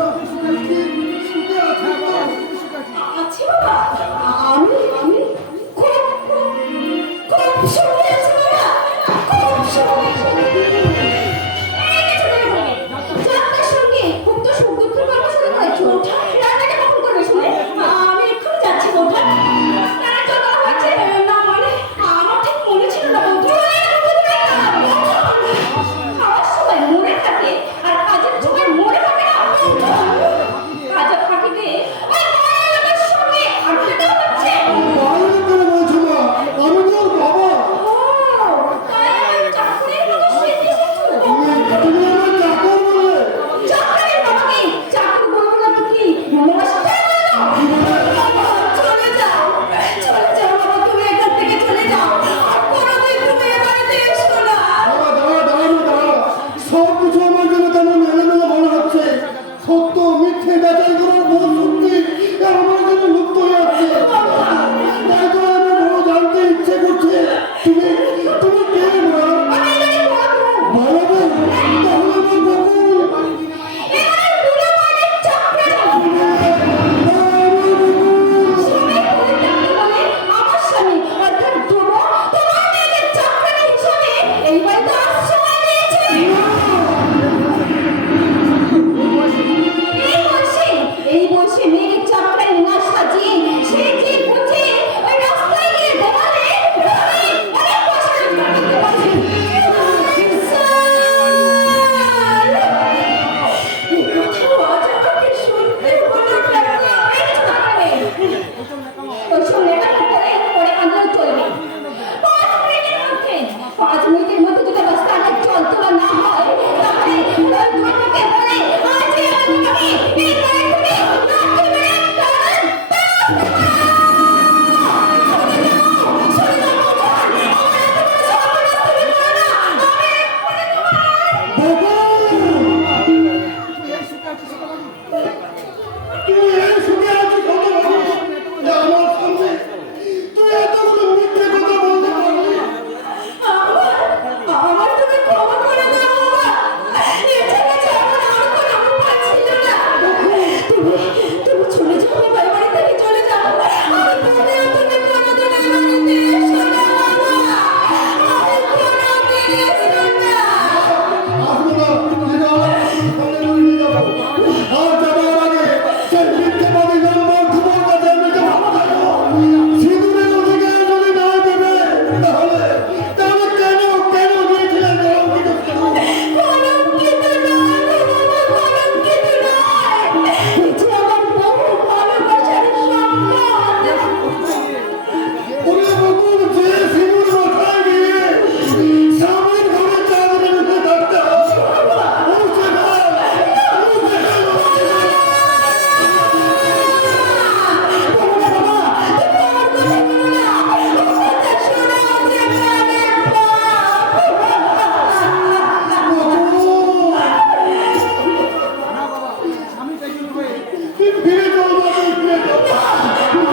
ফিরে চল বাবু, ফিরে চল।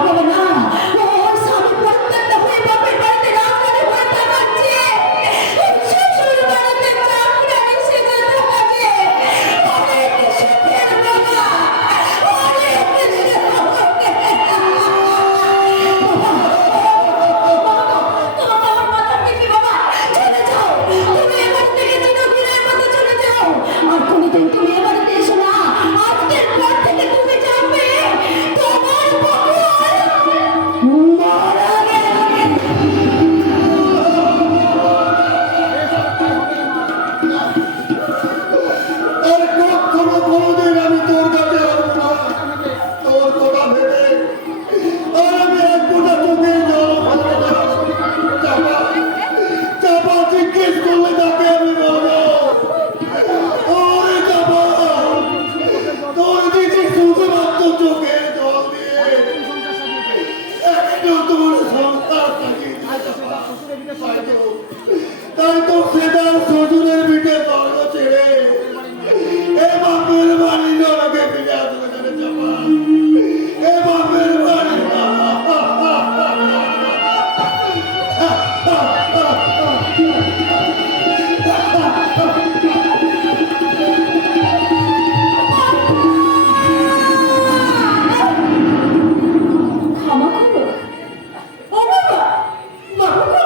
বাবা না, ওর স্বামী প্রত্যেকটা হয়ে বাপের বাড়িতে রাজধানী হয়ে থাকাচ্ছে, শ্বশুর বাড়িতে চাকরানি সেজে থাকাচ্ছে, অনেক সুখের বাবা, অনেক সুখের। তোমার আমার মাথার দিকে বাবা, চলে যাও, তুমি এবার থেকে চিরদিনের মতো চলে যাও, আর কোনোদিন তুমি এ বাড়িতে এসো না, আজকের পর থেকে তুমি যাবে, তোমার বকুল মারা গেছে। আর কখনো কোনোদিন আমি তোর কাছে আসবো না। তোর কথা ভেবে আর আমি এক ফোঁটা চোখে জল ফেলবো না। চাপা, চাপা জিজ্ঞেস করলে তাকে আমি বলবো, ওরে চাপা, তোর দিদি শুধুমাত্র চোখে জল দিয়ে একটু তোর সংসার চালিয়ে দিতে। তাই তো সেটার শ্বশুরের পিঠে স্বর্গ ছেড়ে এ বাপের বাড়ি জনকে ফিরে আসবে তাহলে চাপা, এ বাপের বাড়ি ক্ষমা করো। ও বাবা, বাবা গো,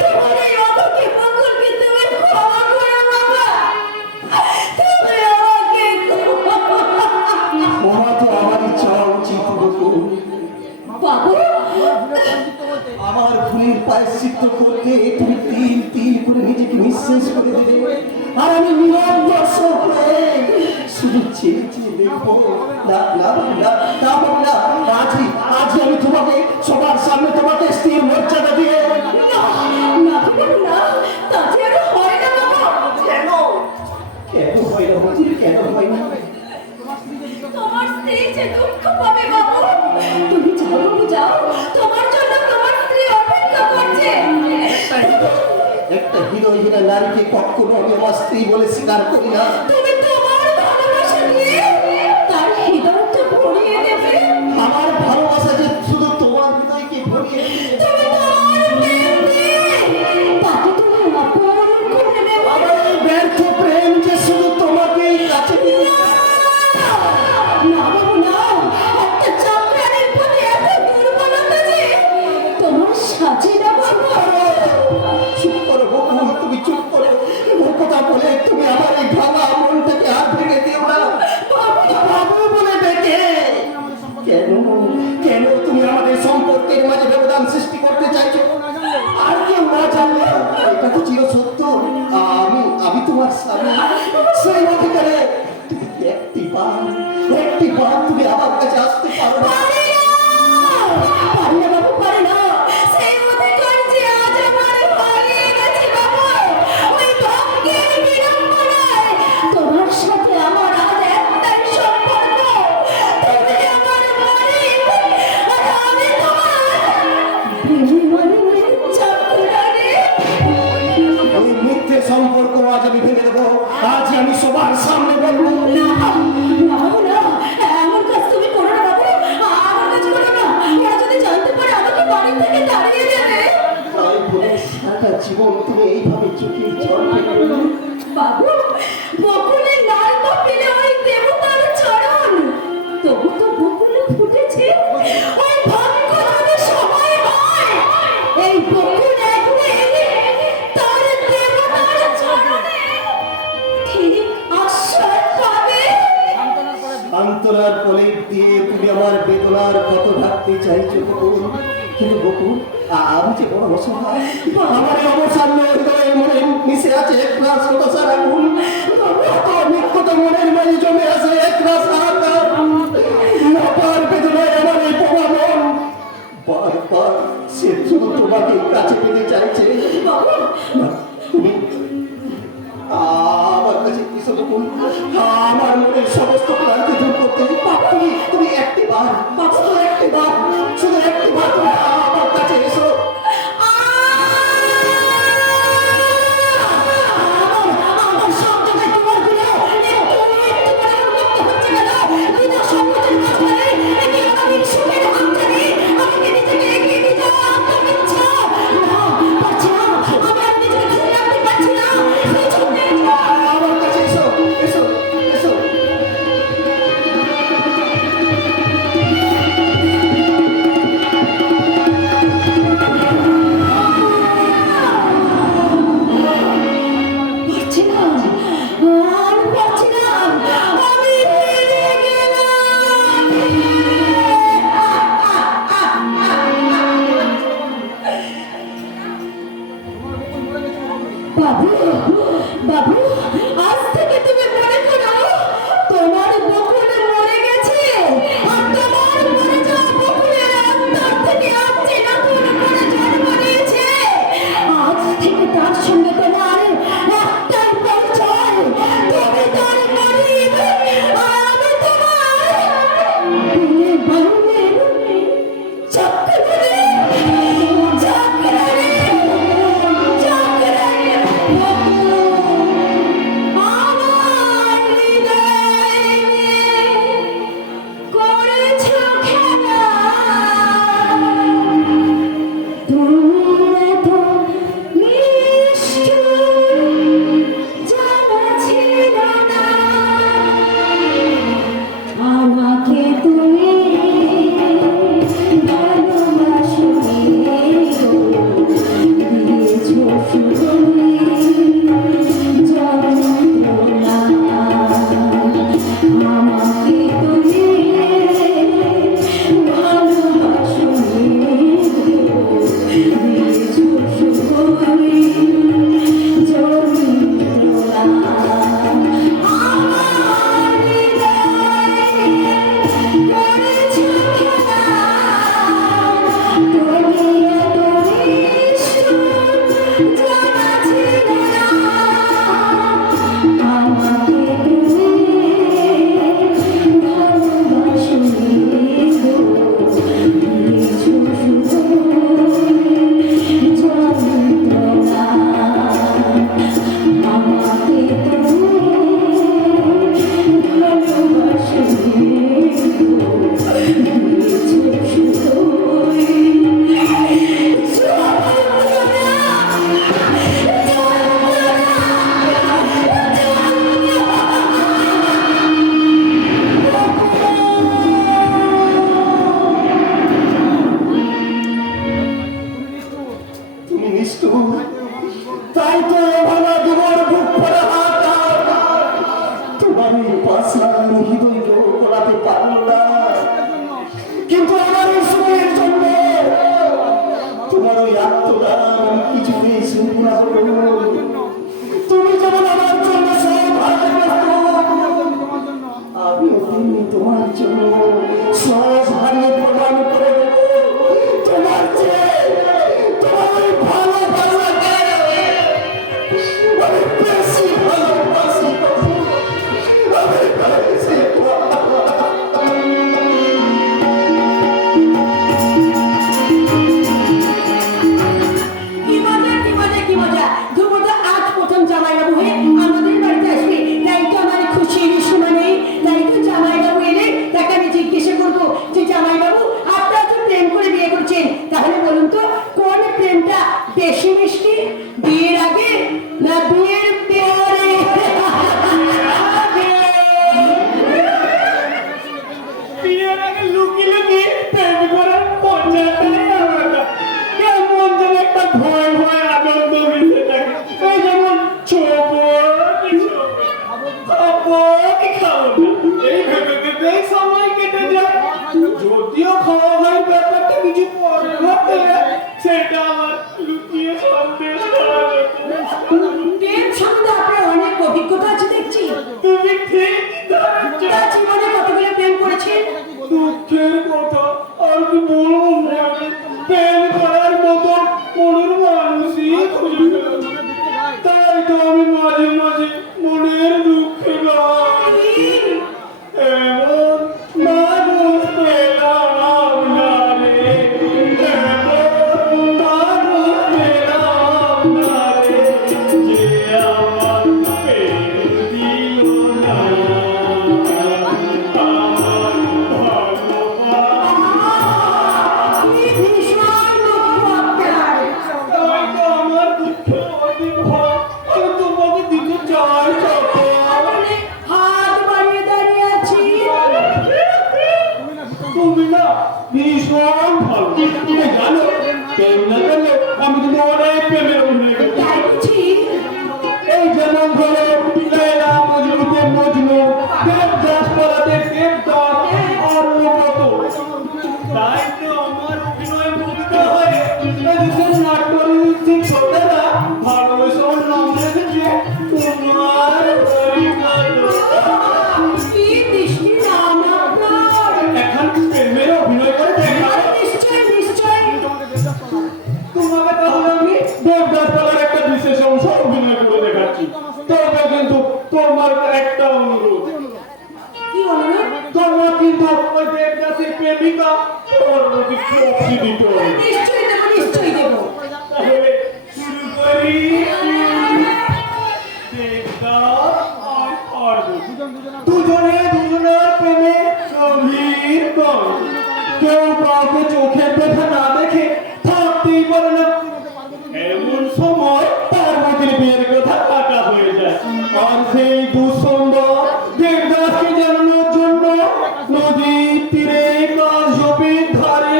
তোমার এই অদকে বকুলকে তুমি ক্ষমা করো বাবা। তুমি আমাকে ক্ষমা তো আমারই চাওয়া উচিত বকুল। বাবু, আমার ভুলের প্রায়শ্চিত্ত করতে তুমি তিল তিল করে নিজেকে নিঃশেষ করে দেবে, আর আমি নীরব দর্শক হয়ে শুধু চেয়ে চেয়ে দেখবো। না না না, তা হবে না। আজই আজই আমি তোমাকে সবার সামনে তোমাকে স্থির মর্যাদা দিয়ে না না বাবু, না, তাতে আর হয় না বাবা। কেন কেন হয় না বলছি, কেন হয় না? তোমার স্ত্রী যে দুঃখ পাবে বাবু, তুমি যাও বাবু, যাও, তোমার জন্য তোমার স্ত্রী অপেক্ষা করছে। একটা হৃদয়হীনা নারীকে কখনো আমি আমার স্ত্রী বলে স্বীকার করি না। তুমি তোমার ভালোবাসা দিয়ে তার হৃদয়টা ভরিয়ে দেবে। আমার ভালোবাসা যে শুধু তোমার হৃদয়কে ভরিয়ে দিবে। তুমি তোমার প্রেম দিয়ে তাকে তুমি আপন করে নেবে। আমার এই ব্যর্থ প্রেম যে শুধু তোমাকেই কাছে দিবে। না বাবু, না, একটা চাকরানির প্রতি এত দুর্বলতা যে তোমার সাজে না বাবু। চুপ করো বকুল, তুমি চুপ করো। ওর কথা বলে তুমি আমার এই ভাঙা মনটাকে আর ভেঙে দিও না। বাবু বলে ডেকে কেন কেন তুমি আমাদের সম্পর্কের মাঝে ব্যবধান সৃষ্টি করতে চাইছো? আর কেউ না জানলে এটা তো চির সত্য, আমি তোমার স্বামী। সেই অধিকারে তুমি একটি বার তুমি আমার কাছে আসতে পারো না। পারে না বাবু, পারে না। সেই অধিকার যে আজ আমার হারিয়ে গেছে বাবু। ওই ভাগ্যের বিড়ম্বনায় তোমার সাথে আমার আজ একটাই সম্পর্ক। তুমি আমার মালিক, আর আমি তোমার বিনিময়ে চাকরানি। ওই মিথ্যে সম্পর্ক আজ আমি ভেঙে দেবো। আজ আমি সবার সামনে বলবো, না, না বাবু, না, এমন কাজ তুমি করো না বাবু, এমন কাজ করো না। ওরা যদি জানতে পারে আমাকে বাড়ি থেকে তাড়িয়ে দেবে। তাই বলে সারাটা জীবন তুমি এইভাবে চোখের জল ফেলবে? বাবু, বকুলের লাল তো পেলে ওই দেবতার চরণ, তবু তো বকুলে ফুটেছে। ওই ভাগ্য যদি সময় হয়, এই বকুল একদিন তার দেবতার চরণে ঠিক আশ্রয় পাবে। সান্ত্বনার প্রলেপ দিয়ে তুমি আমার বেদনার কত ঢাকতে চাইছো বকুল। কিন্তু বকুল, আমি যে বড় অসহায়। আমার এই অবসন্ন হৃদয়ের মনে মিশে আছে এক রাস হতাশার আগুন। কত মনের মাঝে জমে আছে এক রাস হাহাকার। নাপার বেদনায় আমার এই পোড়া মন বারবার সে শুধু তোমাকে কাছে পেতে চাইছে। বাবু, না, তুমি আমার কাছে কিছু বকুল, আমার মনের সমস্ত ক্লান্তি দূর করতে তুমি একটি বার, শুধু একটি বার তুমি আমার কাছে এসো। আমার সব জায়গায় তোমার গুলো, তুমি একটু জন্য সব হারিয়ে প্রমাণ করে দেবো তোমার চেয়ে তোমার ওই ভালোবাসাকে আমি বেশি ভালোবাসি আমি বেশি কি মজা কি মজা কি মজা ধ্রুবদা আজ প্রথম জামাইবাবু হয়ে আমাদের বাড়িতে আসবে তাই তো আমার খুশির সীমা নেই তাই তো জামাইবাবু এলে তাকে আমি জিজ্ঞাসা করবো যে জামাইবাবু আপনারা তো প্রেম করে বিয়ে করছেন তাহলে বলুন তো কোন প্রেমটা বেশি মিষ্টি বিয়ের আগে না বিয়ের পরে বিয়ের আগে লুকিয়ে লুকিয়ে প্রেম করার মজাটাই আলাদা। কেমন যেন একটা ভয় ভয় আনন্দ মিশে থাকে। এই যেমন চোপড়ি চোপড়ি খাবো না। এই ভেবে ভেবেই সময় কেটে যায়। যদিও খাওয়া হয় ব্যাপারটা কিছু পরে ঘটে, সেটা আমার লুকিয়ে সন্দেশ করা যেত। প্রেম সম্বন্ধে আপনার অনেক অভিজ্ঞতা আছে দেখছি তুমি ঠিকই ধরেছ। তা জীবনে কতগুলো প্রেম করেছেন দুঃখের কথা আর কি বলবো মাকে, প্রেম করার মতো মনের মানুষই খুঁজে পেলাম না। তাই তো আমি মাঝে মাঝে মনের দুঃখে গাই, এমন মানুষ পেলাম না রে, এমন মানুষ পেলাম না রে, যে আমার প্রেম দিল না। কি ভীষণ দুঃখ আপনার তাই তো আমার দুঃখ অধিক হয়, আমি তোমাকে দিতে চাই সকল। তাহলে হাত বাড়িয়ে দাঁড়িয়ে আছি তুমি না ভীষণ ভালো, তুমি জানো প্রেম না করলে আমি কিন্তু অনেক প্রেমের অভিনয় করতে। তাই বুঝি এই যেমন ধরো লায়লা মজনুতে মজনু, দেবদাস পালাতে দেবদাস, অন্য কত। তাই তো আমার অভিনয় ভূমিকা হয়ে এদেশের নাট্যরসিক শ্রোতারা ভালোবাসার নাম রেখেছে তোমার হরিনাথ। কি দৃষ্টি নাম আপনার এখন প্রেমের অভিনয় করে দেখাও। নিশ্চয় নিশ্চয় তোমাকে তাহলে আমি দেবদাস পালার একটা বিশেষ অংশ অভিনয় করে দেখাচ্ছি। তবে কিন্তু তোমার একটা অনুরোধ, কি অনুরোধ তোমার কিন্তু ওই দেবদাসের প্রেমিকা তোমার প্রতি ট্রফি দিতে হবে। নিশ্চয়ই দেবো তাহলে শুরু করি। দেবদাস আর পার্বতী দুজনে দুজনের প্রেমে গভীর গণ। কেউ কাউকে চোখের দেখা না দেখে থাকতেই পারে না। এমন সময় পার্বতীর বিয়ের কথা কাটা হয়ে যায়, আর সেই দুঃসুন্দর দেবদাসকে জানানোর জন্য নদীর তীরে কাশ্যপের ধারে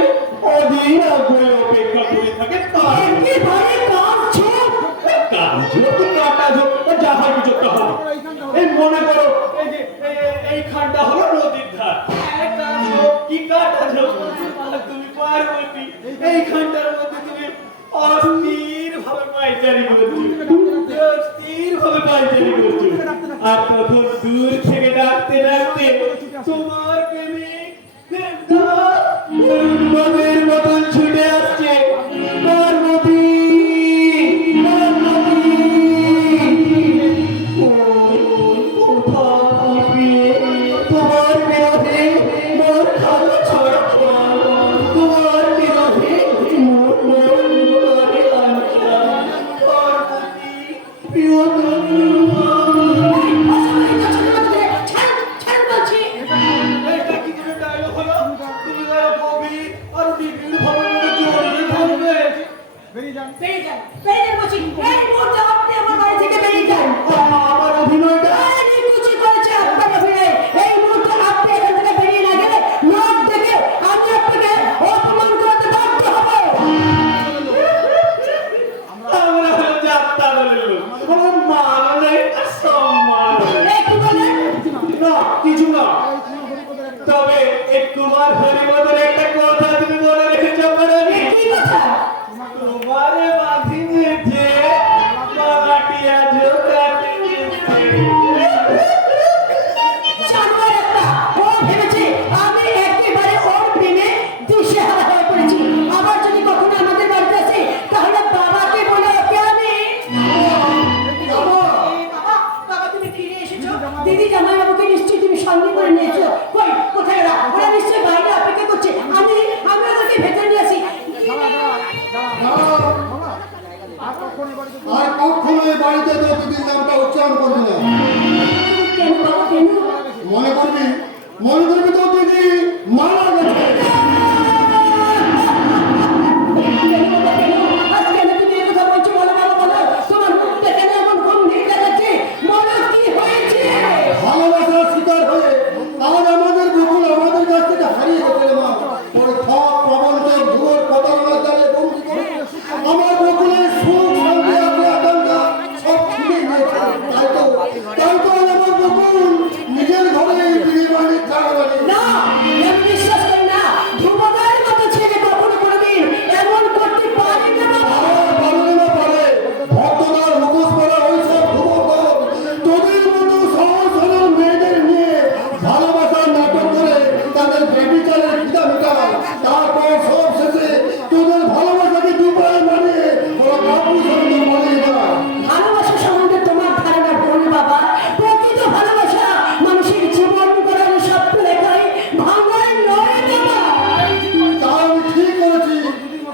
অধীর আগ্রহে অপেক্ষা করে থাকে পার্বতী। একেবারে কাঁদছো যাহার কিছু একটা হলো। এই মনে করো এই যে এইখানটা হলো নদীর ধার, কি কাটা ঝোপ, আর তুমি পার্বতী এইখানটার মধ্যে তুমি অস্থির ভাবে পায়চারি করছো, অস্থির ভাবে পায়চারি করছো। আর তখন দূর থেকে ডাকতে ডাকতে তোমার প্রেমিক উন্মাদের মতন ছুটে আসছে। পার্বতী তোমার বিরোধে মোর খালো ছড়া তোমার বিরোধে মোর করে আলোচনা। পার্বতী প্রিয় এটা কি করে ডায়লগ হলো? তুমি যারা কবি আর নিবিড় ভাবে জড়িয়ে থাকবে। বেরিয়ে যান বলছি এই মুহূর্তে আপনি আমার বাড়ি থেকে বেরিয়ে যান আমার অভিনয়টা এই নিকুচি করেছে আপনার অভিনয় এই মুহূর্তে আপনি এখান থেকে বেরিয়ে না গেলে লোক দেখে আমি আপনাকে অপমান করতে বাধ্য হব আমরা হলো যাত্রা দলের লোক, আমার মান নেই আর সম্মান নেই। এই কি বলেন না কিছু না, তবে এই কুমার হরিবদের একটা কথা তুমি বলে রেখেছ পারবি? কি কথা তোমারে বাঁধি মেঝে বাগাটিয়া জোগাটি জানোয়ার একটা ও ভেবেছে তুমি মনের ভিতর দেখি মারা গেছে। আজ কেন তুমি এই কথা বলছো? বলো বলো বলো, তোমার মুখটা কেন এমন গম্ভীর দেখাচ্ছে? বলো কি হয়েছে? ভালোবাসার শিকার হয়ে আজ আমাদের বকুল আমাদের কাছ থেকে হারিয়ে গেছে মা। ওই ঠক প্রবঞ্চক ভুয়োর প্রতারণার জালে বন্দী করে আমার বকুলের সুখ শান্তি আকাঙ্ক্ষা সব ছিনিয়ে নিয়েছে। তাই তো আজ আমার বকুল নিজের ঘরে বিয়ে বাড়ির জায়গা বাড়ি না, আমি বিশ্বাস করি না। ধ্রুবতার মতো ছেলে কখনো কোনোদিন এমন করতে পারে না বাবা। পারে না পারে ভক্তদার মুখোশ পরা ওই সব যুবক তোদের মতো সহজ সরল মেয়েদের নিয়ে ভালোবাসার নাটক করে তাদের বেবিচারের খিদা মেটায়। তারপর সব শেষে তোদের ভালোবাসাকে দুপায়ে মানিয়ে ওরা বাবু সঙ্গে মানিয়ে দেয়। ভালোবাসা সম্বন্ধে তোমার ধারণা ভুল বাবা। প্রকৃত ভালোবাসা মানুষের জীবন গড়ানোর স্বপ্ন দেখায়, ভাঙায় নয় বাবা। তা আমি ঠিক করেছি।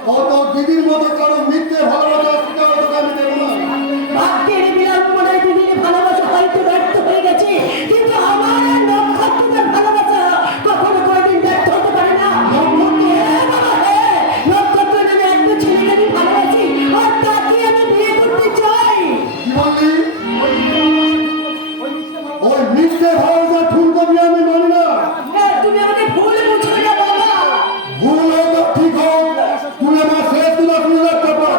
কত দিদির মতো কারো মিথ্যে ভালোবাসার শিকার হতে আমি দেবো না। ভাগ্যের বিড়ম্বনায় দুদিনে ভালোবাসা হয়তো ব্যর্থ হয়ে গেছে, কিন্তু আমার আর নক্ষত্রের ভালোবাসা কখনো কোনোদিন ব্যর্থ হতে পারে না। হ্যাঁ বাবা, হ্যাঁ, নক্ষত্র নামে একটা ছেলেকে আমি ভালোবাসি, আর তাকে আমি বিয়ে করতে চাই। কি বললি? ওই মিথ্যে ভালোবাসা ফুলকপি আমি মানি না। হ্যাঁ, তুমি আমাকে ভুল বুঝবে না বাবা। ভুল হোক বা ঠিক হোক, তুই আমার শেষ তুলা তুলে রাখতে পার।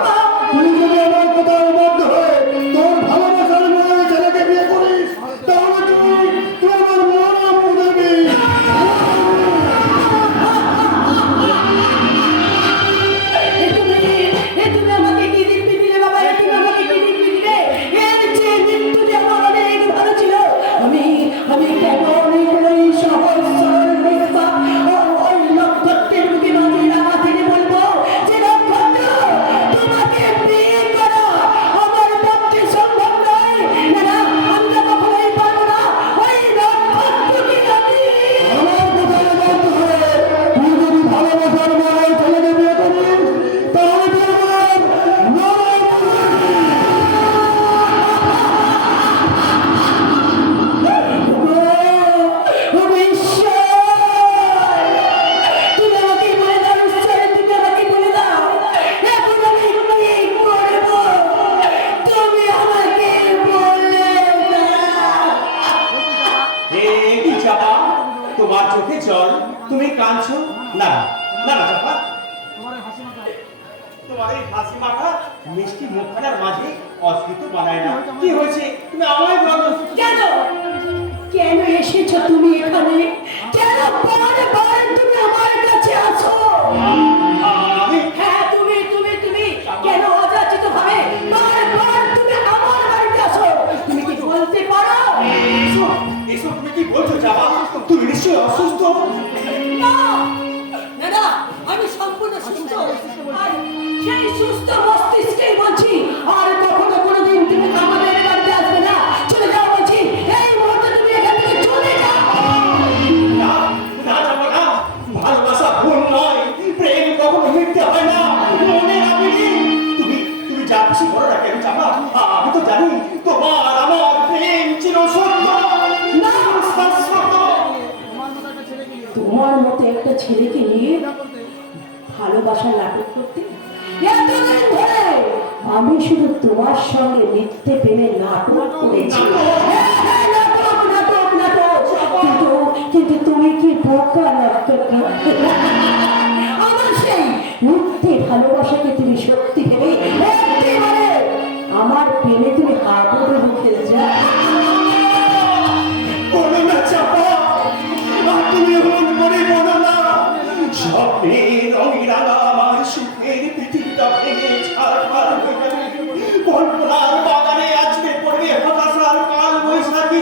তুই যদি আমার কথা অবাধ্য হয়ে তোর ভালোবাসার মেয়ে ছেলেকে বিয়ে করিস, তাহলে তুই আমার মরা মুদেবি। তুমি আমাকে কি দিব্যি দিলে বাবা? তুমি আমাকে কি দিব্যি দিলে? এর চেয়ে মৃত্যু যে আমার অনেক ভালো ছিল। আমি কেমন এই সহজ সরল মিথ্যা ওই নক্ষত্রের মুখে নজর রাখা থেকে বলবো যে নক্ষত্র, তোমাকে বিয়ে করা আমার পক্ষে সম্ভব নয়। না, আমরা কখনোই পারবো না। ওই নক্ষত্রকে আমি আমার কথা অবাধ্য হয়ে তুই যদি ভালোবাসার মেয়ে ছেলেকে বিয়ে করিস, তাহলে তুই আমার মরা মুদেবি। তুমি আমাকে বলে দাও ঈশ্বর, তুমি আমাকে বলে দাও এখন আমি কি করব? তুমি আমাকে বলে দাও। কি চাপা, তোমার চোখে জল, তুমি কাঁদছো? না না না চাপা, তোমার এই হাসি মাখা মিষ্টি মুখখানার মাঝে অস্মিত বানায় না। কি হয়েছে? তুমি আমায় বলো। কেন কেন এসেছো তুমি এখানে? কেন বারবার তুমি আমার কাছে আসো? আমি হ্যাঁ, তুমি তুমি তুমি কেন অযাচিত ভাবে বারবার তুমি আমার বাড়িতে আসো? তুমি কি বলতে পারো? এসব এসব তুমি কি বলছো চাপা? তুমি নিশ্চয়ই অসুস্থ। না না না, আমি সম্পূর্ণ সুস্থ। আর সেই সুস্থ মস্তিষ্কেই বলছি, আর কখনো কোনোদিন তুমি আমাদের বাড়িতে আসবে না। চলে যাও বলছি, এই মুহূর্তে তুমি এখান থেকে চলে যাও। না না চাপা না, ভালোবাসা ভুল নয়, প্রেম কখনো মিথ্যে হয় না। মনে রাখবে তুমি তুমি যা খুশি করো না কেন চাপা, আমি তো জানি তোমার আমার প্রেম চির সত্য না শাশ্বত। তোমার মতো একটা ছেলেকে নিয়ে ভালোবাসার নাটক করতে এতদিন ধরে আমি শুধু তোমার সঙ্গে মিথ্যে প্রেমের নাটক করেছি। হ্যাঁ, হ্যাঁ, নাটক নাটক নাটক। কিন্তু তুমি কি বোকা নক্ষত্র? আমার সেই মিথ্যে ভালোবাসাকে তুমি সত্যি ভেবে একেবারে আমার প্রেমে তুমি হাবুডুবু মুখে যা। বলো না চাপা, আর তুমি মন করে বলো না। স্বপ্নের রঙের আলো আমার সুখের পৃথিবীটা ভেঙে ছাড়খাড় হয়ে যাবে। কল্পনার বাগানে আজকে পড়বে হতাশার কাল বৈশাখী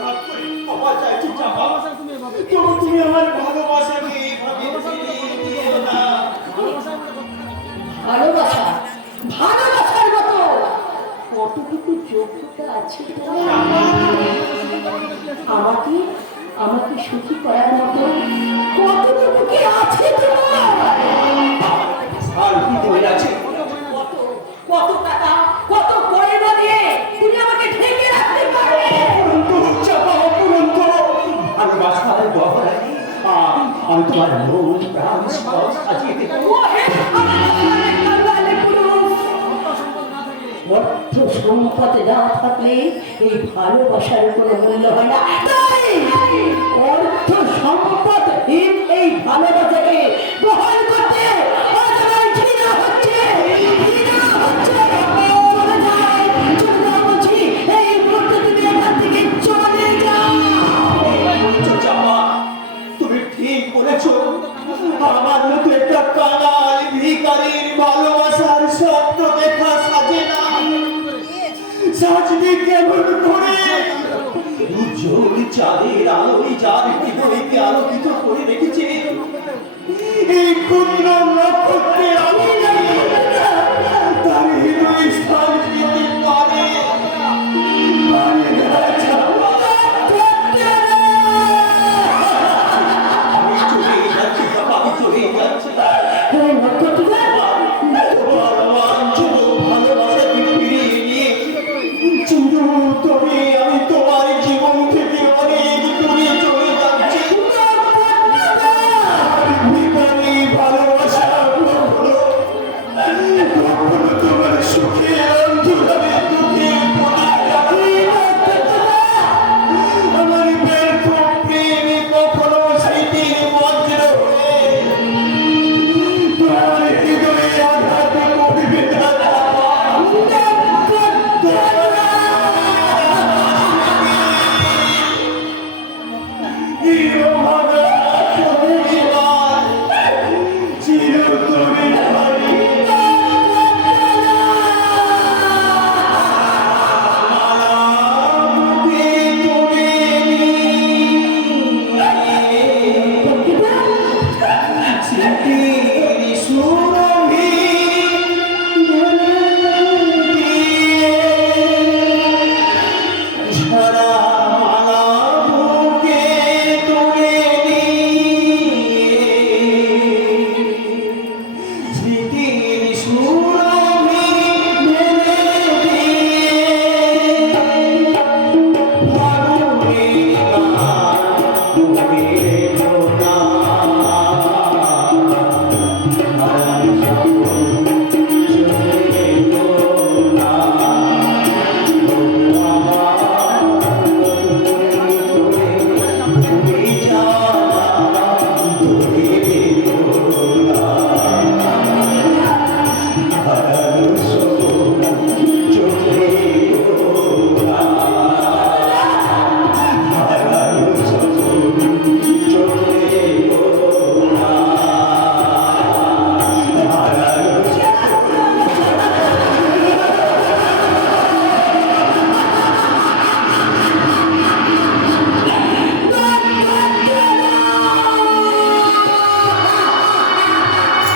অপরাধ করে ক্ষমা চাইছি চাপা। তবু তুমি আমার ভালোবাসাকে এভাবে ফিরিয়ে দিও না। ভালোবাসা, ভালোবাসার মতো কতটুকু যোগ্যতা আছে আমাকে আমাকে সুখী করার মতো কতটুকু কি আছে তোমার? আর কি তুমি আছে? কত কত টাকা, কত গয়না দিয়ে তুমি আমাকে ঢেকে রাখতে পারবে? অপরন্ত চাপা, অপরন্ত ভালোবাসার গহনায় আমি তোমার মন প্রাণ সব সাজিয়ে দেব। ওহে আমার কাঙ্গালে পুরুষ! অর্থ সম্পদ না থাকলে এই ভালোবাসার কোনো মূল্য হয় না। তাই অর্থ সম্পদহীন এই ভালোবাসাকে বহন করতে আজ আমার ঘৃণা হচ্ছে, ঘৃণা হচ্ছে। চলে যাও, চলে যাও বলছি, এই মুহূর্তে তুমি এখান থেকে চলে যাও। চাপা, তুমি ঠিক বলেছ। আমার মতো একটা কাঙাল ভিখারির ভালোবাসার স্বপ্ন দেখা সাজে না। সাজবে কেমন করে? উজ্জ্বল চাঁদের আলোয় যার হৃদয়কে আলোকিত করে রেখেছে এই ক্ষুদ্র